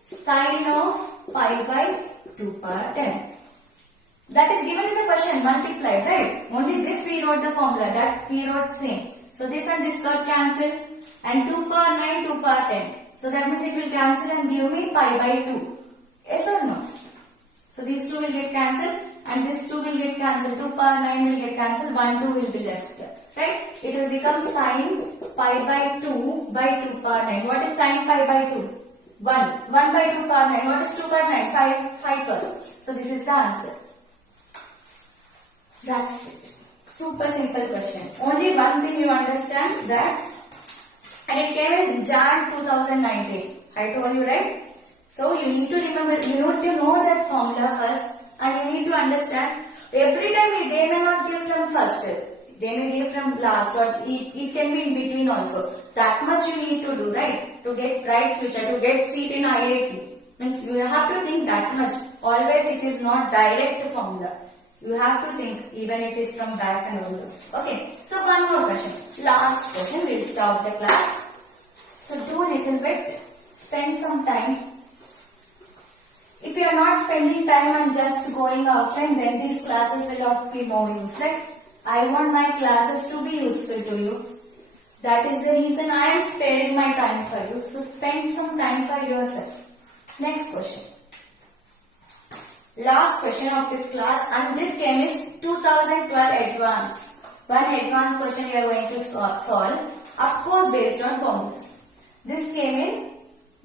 sine of pi by 2 power 10. That is given in the question, multiplied, right? Only this we wrote the formula, that we wrote same. So this and this got cancelled and 2 power 9, 2 power 10. So that means it will cancel and give me pi by 2. Yes or no? So these two will get cancelled and this 2 will get cancelled. 2 power 9 will get cancelled, 1, 2 will be left. Right? It will become sine pi by 2 by 2 power 9. What is sine pi by 2? 1. 1 by 2 power 9. What is 2 power 9? 5 12. So this is the answer. That's it. Super simple question. Only one thing you understand that, and it came as Jan 2019. I told you, right? So you need to remember, you need to know that formula first and you need to understand. Every time they may not give from first. They may give from last or it can be in between also. That much you need to do, right? To get bright future, to get seat in IIT. Means you have to think that much. Always it is not direct formula. You have to think even it is from back and onwards. Okay. So one more question. Last question. We'll stop the class. So do a little bit. Spend some time. If you are not spending time on just going offline, then these classes will not be more use, right? I want my classes to be useful to you. That is the reason I am sparing my time for you. So spend some time for yourself. Next question. Last question of this class, and this game is 2012 advanced. One advanced question we are going to solve. Of course based on formulas. This came in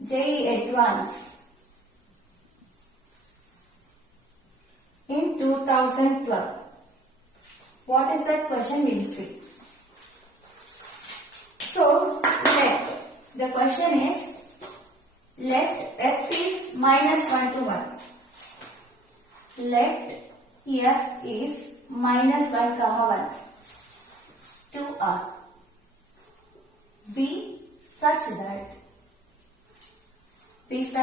JEE Advanced in 2012. What is that question? We will see. So, the question is, let f is minus 1 to 1. Let f is minus 1 comma 1 to r be such that this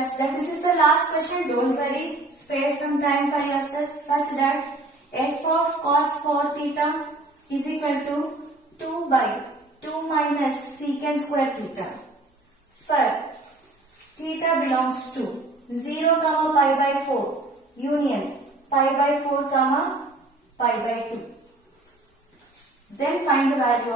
is the last question. Don't worry, spare some time for yourself. Such that f of cos 4 theta is equal to 2 by 2 minus secant square theta. For theta belongs to 0 comma pi by 4 union pi by 4 comma pi by 2. Then find the value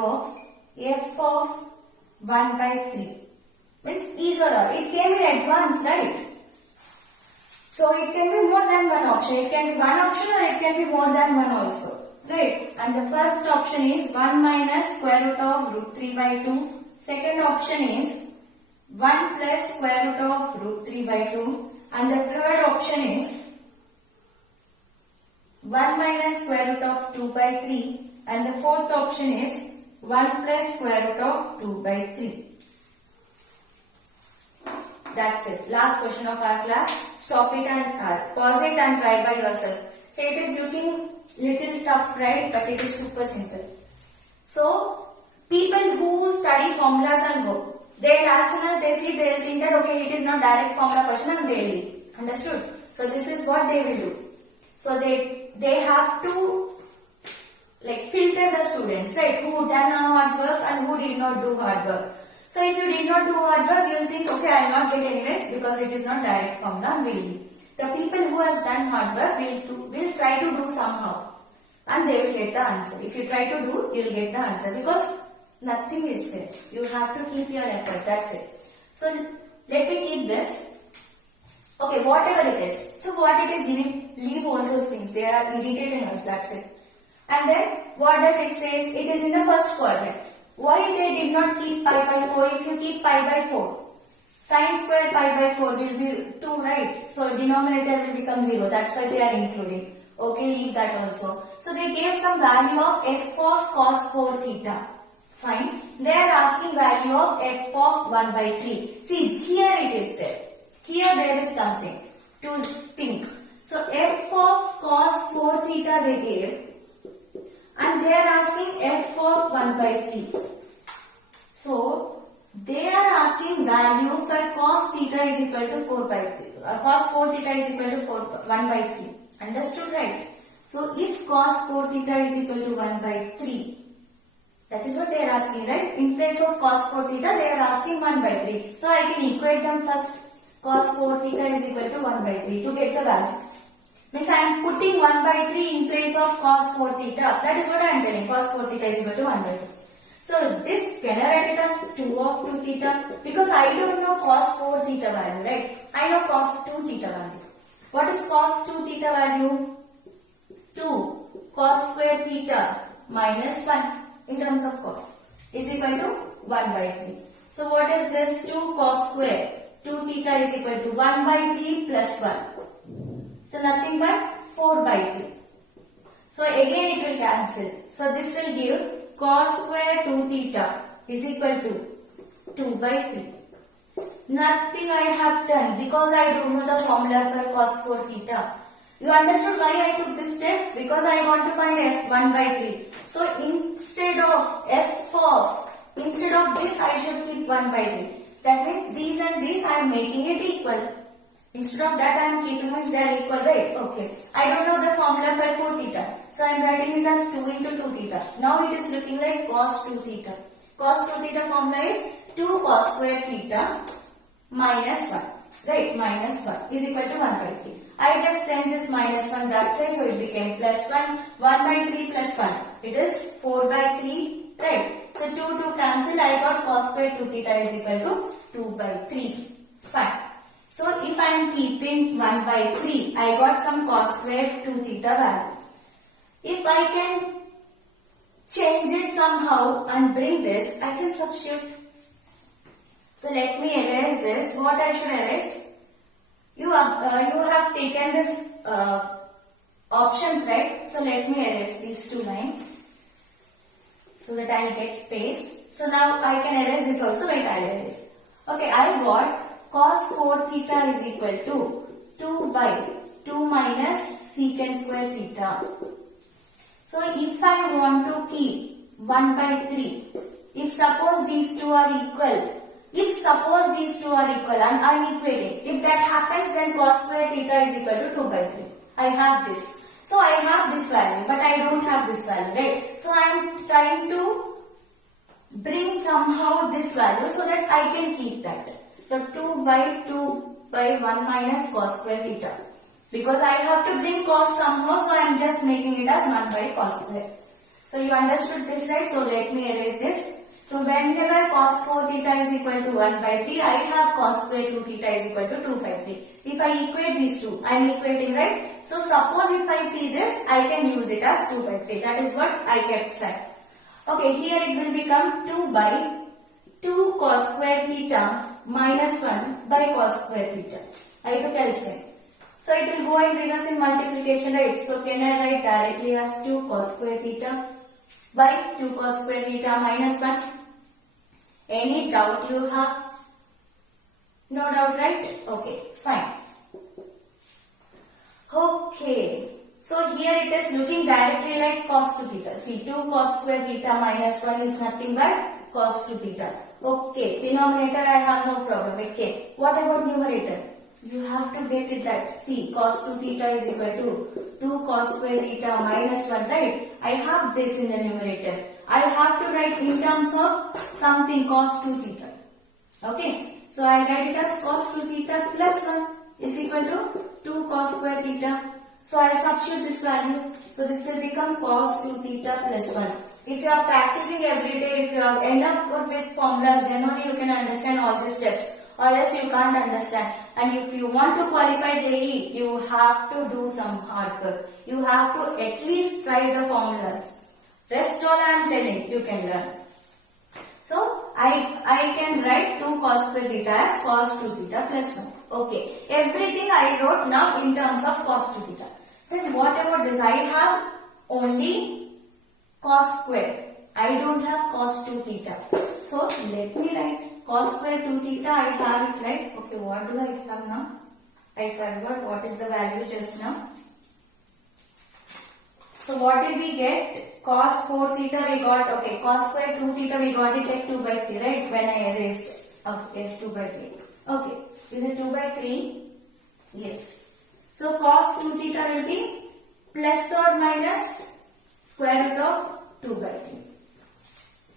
of f of 1 by 3. Means is or not. It came in advance, right? So it can be more than one option. It can be one option or it can be more than one also. Right? And the first option is 1 minus square root of root 3 by 2. Second option is 1 plus square root of root 3 by 2. And the third option is 1 minus square root of 2 by 3. And the fourth option is 1 plus square root of 2 by 3. That's it. Last question of our class. Stop it and pause it and try by yourself. So it is looking little tough, right? But it is super simple. So people who study formulas and go, Then as soon as they see, they will think that okay, it is not direct formula question and they will leave. Understood? So this is what they will do. So they have to like filter the students, right? Who done hard work and who did not do hard work. So if you did not do hard work, you will think okay, I will not get anyways because it is not direct formula and will leave. The people who has done hard work will try to do somehow and they will get the answer. If you try to do, you will get the answer because nothing is there. You have to keep your effort. That's it. So let me keep this. Okay, whatever it is. So what it is giving, leave all those things. They are irritating us. That's it. And then what does it say? It is in the first quadrant. Why they did not keep pi by 4? If you keep pi by 4, sine squared pi by 4 will be 2, right? So denominator will become 0. That's why they are including. Okay, leave that also. So they gave some value of f of cos 4 theta. Fine. They are asking value of f of 1 by 3. See, here it is there. Here there is something to think. So f of cos 4 theta they gave. And they are asking f of 1 by 3. So, they are asking value for cos theta is equal to 4 by 3. Cos 4 theta is equal to 1 by 3. Understood, right? So, if cos 4 theta is equal to 1 by 3, that is what they are asking, right? In place of cos 4 theta, they are asking 1 by 3. So, I can equate them first. Cos 4 theta is equal to 1 by 3 to get the value. Means I am putting 1 by 3 in place of cos 4 theta. That is what I am telling. Cos 4 theta is equal to 1 by 3. So this, can I write it as 2 of 2 theta? Because I don't know cos 4 theta value, right? I know cos 2 theta value. What is cos 2 theta value? 2 cos square theta minus 1 in terms of cos is equal to 1 by 3. So what is this? 2 cos square 2 theta is equal to 1 by 3 plus 1. So nothing but 4 by 3. So again it will cancel. So this will give cos square 2 theta is equal to 2 by 3. Nothing I have done because I don't know the formula for cos 4 theta. You understood why I took this step? Because I want to find f 1 by 3. So instead of this I should keep 1 by 3. That means these and these I am making it equal. Instead of that I am keeping means they are equal, right? Okay. I don't know the formula for 4 theta. So I am writing it as 2 into 2 theta. Now it is looking like cos 2 theta. Cos 2 theta formula is 2 cos square theta minus 1. Right? Minus 1 is equal to 1 by 3. I just sent this minus 1 that side, so it became plus 1. 1 by 3 plus 1. It is 4 by 3. Right? So 2 cancel. I got cos square 2 theta is equal to 2 by 3. Fine. So if I am keeping 1 by 3, I got some cos square 2 theta value. If I can change it somehow and bring this, I can substitute. So let me erase this. What I should erase? You have taken this options, right? So let me erase these 2 lines so that I will get space. So now I can erase this also. Wait, I will erase. Okay, I got cos 4 theta is equal to 2 by 2 minus secant square theta. So if I want to keep 1 by 3, if suppose these two are equal, and I am equating, if that happens then cos square theta is equal to 2 by 3. I have this. So I have this value, but I don't have this value, right? So I am trying to bring somehow this value so that I can keep that. So 2 by 1 minus cos square theta. Because I have to bring cos somehow, so I am just making it as 1 by cos square. So you understood this, right? So let me erase this. So whenever cos 4 theta is equal to 1 by 3, I have cos square 2 theta is equal to 2 by 3. If I equate these two, I am equating, right? So suppose if I see this, I can use it as 2 by 3. That is what I kept set. Okay, here it will become 2 by 2 cos square theta minus 1 by cos square theta. I took LCM. So it will go and reverse in multiplication, right? So can I write directly as 2 cos square theta by 2 cos square theta minus 1? Any doubt you have? No doubt, right? Okay, fine. Okay. So here it is looking directly like cos 2 theta. See, 2 cos square theta minus 1 is nothing but cos 2 theta. Okay, denominator I have no problem, it came. What about numerator? You have to get it that. See, cos 2 theta is equal to 2 cos square theta minus 1, right? I have this in the numerator. I have to write in terms of something cos 2 theta. Okay, so I write it as cos 2 theta plus 1 is equal to 2 cos square theta. So I substitute this value. So this will become cos 2 theta plus 1. If you are practicing every day, if you are end up good with formulas, then only you can understand all these steps. Or else you can't understand. And if you want to qualify JEE, you have to do some hard work. You have to at least try the formulas. Rest all I am telling you can learn. So I can write 2 cos square theta as cos 2 theta plus 1. Okay. Everything I wrote now in terms of cos 2 theta. Then what about this? I have only cos square. I don't have cos 2 theta. So let me write cos square 2 theta. I have it right. Okay, what do I have now? I forgot what is the value just now. So what did we get? Cos 4 theta we got. Okay, cos square 2 theta we got it like 2 by 3, right? When I erased it. Okay, yes, 2 by 3. Okay, is it 2 by 3? Yes. So cos 2 theta will be plus or minus square root of 2 by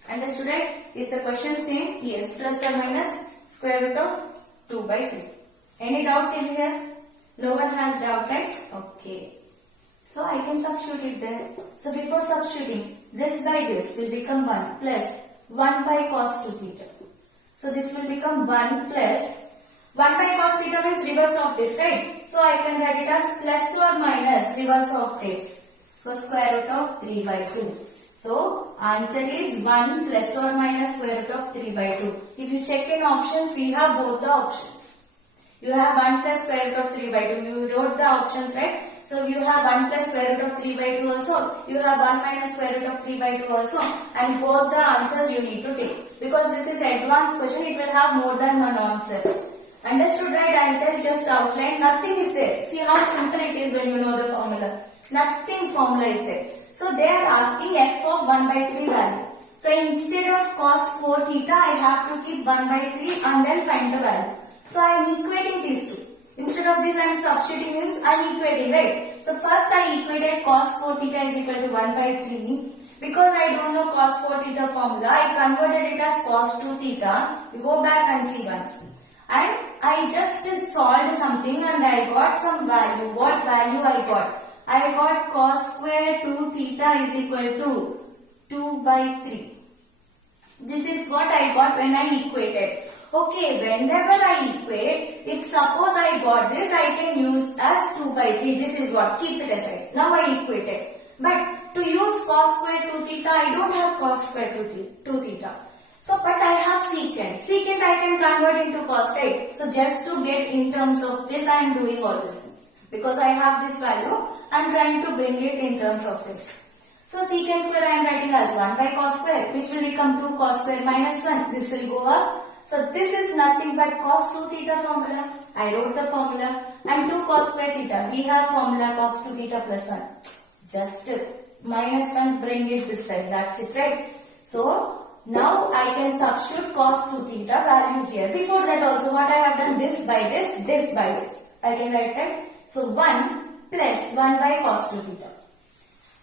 3. Understood, right? Is the question same? Yes, plus or minus square root of 2 by 3. Any doubt till here? No one has doubt, right? Okay. So I can substitute it there. So before substituting, this by this will become 1 plus 1 by cos 2 theta. So this will become 1 plus 1 by cos theta means reverse of this, right? So I can write it as plus or minus reverse of this. So square root of 3 by 2. So answer is 1 plus or minus square root of 3 by 2. If you check in options, we have both the options. You have 1 plus square root of 3 by 2. You wrote the options, right? So you have 1 plus square root of 3 by 2 also. You have 1 minus square root of 3 by 2 also. And both the answers you need to take. Because this is advanced question, it will have more than one answer. Understood, right? I will just outline. Nothing is there. See how simple it is when you know the formula. Nothing formula is there. So they are asking f of 1 by 3 value. So instead of cos 4 theta, I have to keep 1 by 3 and then find the value. So I am equating these two. Instead of this I am substituting means I am equating, right? So first I equated cos 4 theta is equal to 1 by 3. Because I don't know cos 4 theta formula, I converted it as cos 2 theta. You go back and see once. And I just solved something and I got some value. What value I got? I got cos square 2 theta is equal to 2 by 3. This is what I got when I equated. Okay, whenever I equate, if suppose I got this, I can use as 2 by 3. This is what, keep it aside. Now I equated. But to use cos square 2 theta, I don't have cos square 2 theta. So, but I have secant. Secant I can convert into cos, right? So just to get in terms of this, I am doing all these things. Because I have this value, I am trying to bring it in terms of this. So secant square I am writing as 1 by cos square, which will become 2 cos square minus 1. This will go up. So this is nothing but cos 2 theta formula. I wrote the formula. And 2 cos square theta. We have formula cos 2 theta plus 1. Just minus 1, bring it this side. That's it, right? So now I can substitute cos 2 theta value here. Before that also what I have done, this by this, this by this. I can write that. So 1 plus 1 by cos 2 theta.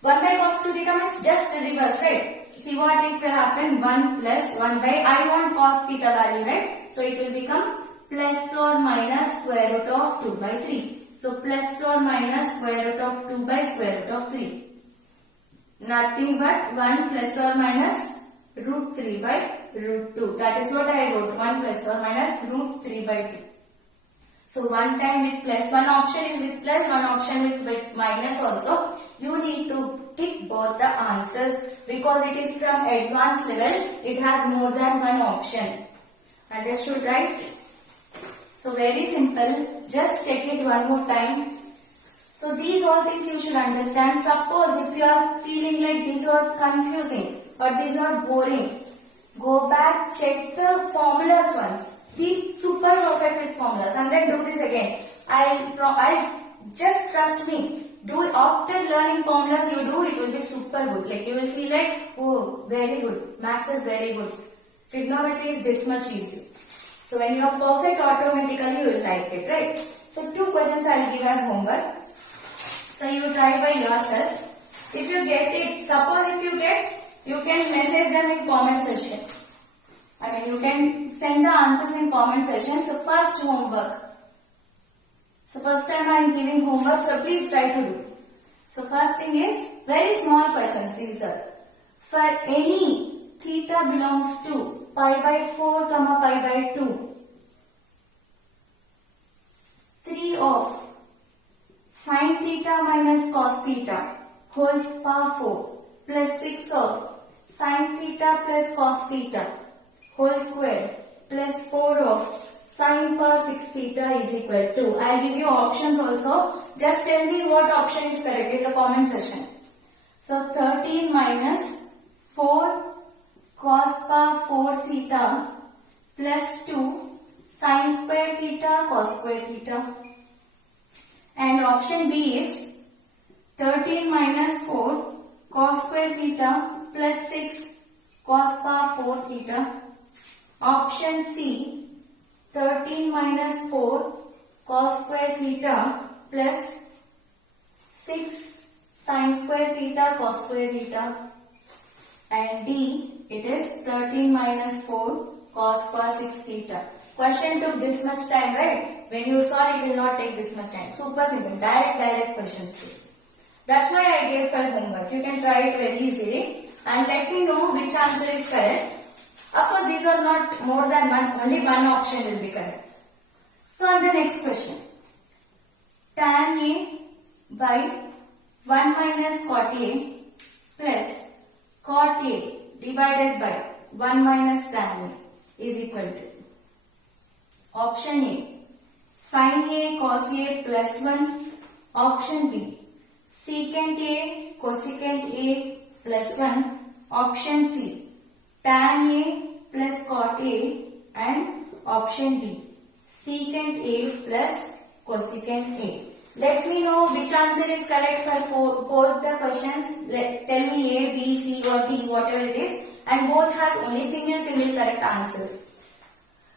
1 by cos 2 theta means just reverse, right? See what it will happen, 1 plus 1 by, I want cos theta value, right? So it will become plus or minus square root of 2 by 3. So plus or minus square root of 2 by square root of 3. Nothing but 1 plus or minus root 3 by root 2. That is what I wrote, 1 plus or minus root 3 by 2. So one time with plus, one option is with plus, one option with minus also. You need to tick both the answers because it is from advanced level. It has more than one option. Understood, right? So very simple. Just check it one more time. So these all things you should understand. Suppose if you are feeling like these are confusing or these are boring, go back, check the formulas once. Be super perfect with formulas and then do this again. I just trust me. Do it after learning formulas. You do it will be super good. Like you will feel like, oh, very good. Maths is very good. Trigonometry is this much easy. So when you are perfect, automatically you will like it, right? So 2 questions I will give as homework. So you try by yourself. If you get it, suppose if you get, you can message them in comment section. I mean, you can send the answers in comment section. So first homework. So first time I am giving homework, so please try to do. So first thing is, very small questions these are. For any theta belongs to pi by 4 comma pi by 2, 3 of sin theta minus cos theta whole power 4 plus 6 of sin theta plus cos theta whole square plus 4 of sin power 6 theta is equal to. I will give you options also. Just tell me what option is correct in the comment section. So 13 minus 4 cos power 4 theta plus 2 sin square theta cos square theta. And option B is 13 minus 4 cos square theta plus 6 cos power 4 theta. Option C 13 minus 4 cos square theta plus 6 sin square theta cos square theta. And D, it is 13 minus 4 cos power 6 theta. Question took this much time, right? When you solve, it will not take this much time. Super simple. Direct questions. That's why I gave for homework. You can try it very easily. And let me know which answer is correct. Of course, these are not more than one. Only one option will be correct. So, on the next question. Tan A by 1 minus cot A plus cot A divided by 1 minus tan A is equal to. Option A, sin A cos A plus 1. Option B, secant A cosecant A plus 1. Option C, tan A plus cot A. And option D, secant A plus cosecant A. Let me know which answer is correct for both the questions. Tell me A, B, C or D, whatever it is. And both has only single correct answers.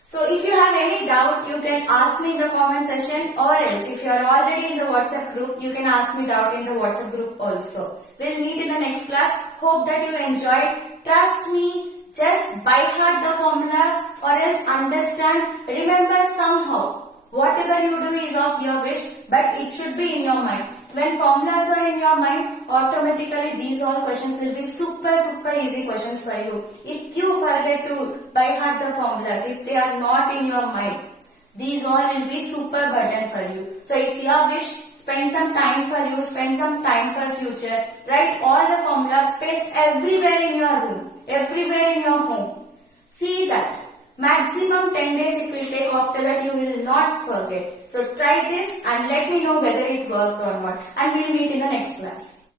So if you have any doubt, you can ask me in the comment section, or else if you are already in the WhatsApp group, you can ask me doubt in the WhatsApp group also. We'll meet in the next class. Hope that you enjoyed. Trust me, just by heart the formulas or else understand. Remember somehow. Whatever you do is of your wish, but it should be in your mind. When formulas are in your mind, automatically these all questions will be super easy questions for you. If you forget to by heart the formulas, if they are not in your mind, these all will be super burden for you. So it's your wish. Spend some time for you, spend some time for future. Write all the formulas, paste everywhere in your room, everywhere in your home. See that. Maximum 10 days it will take, after that you will not forget. So try this and let me know whether it worked or not. And we will meet in the next class.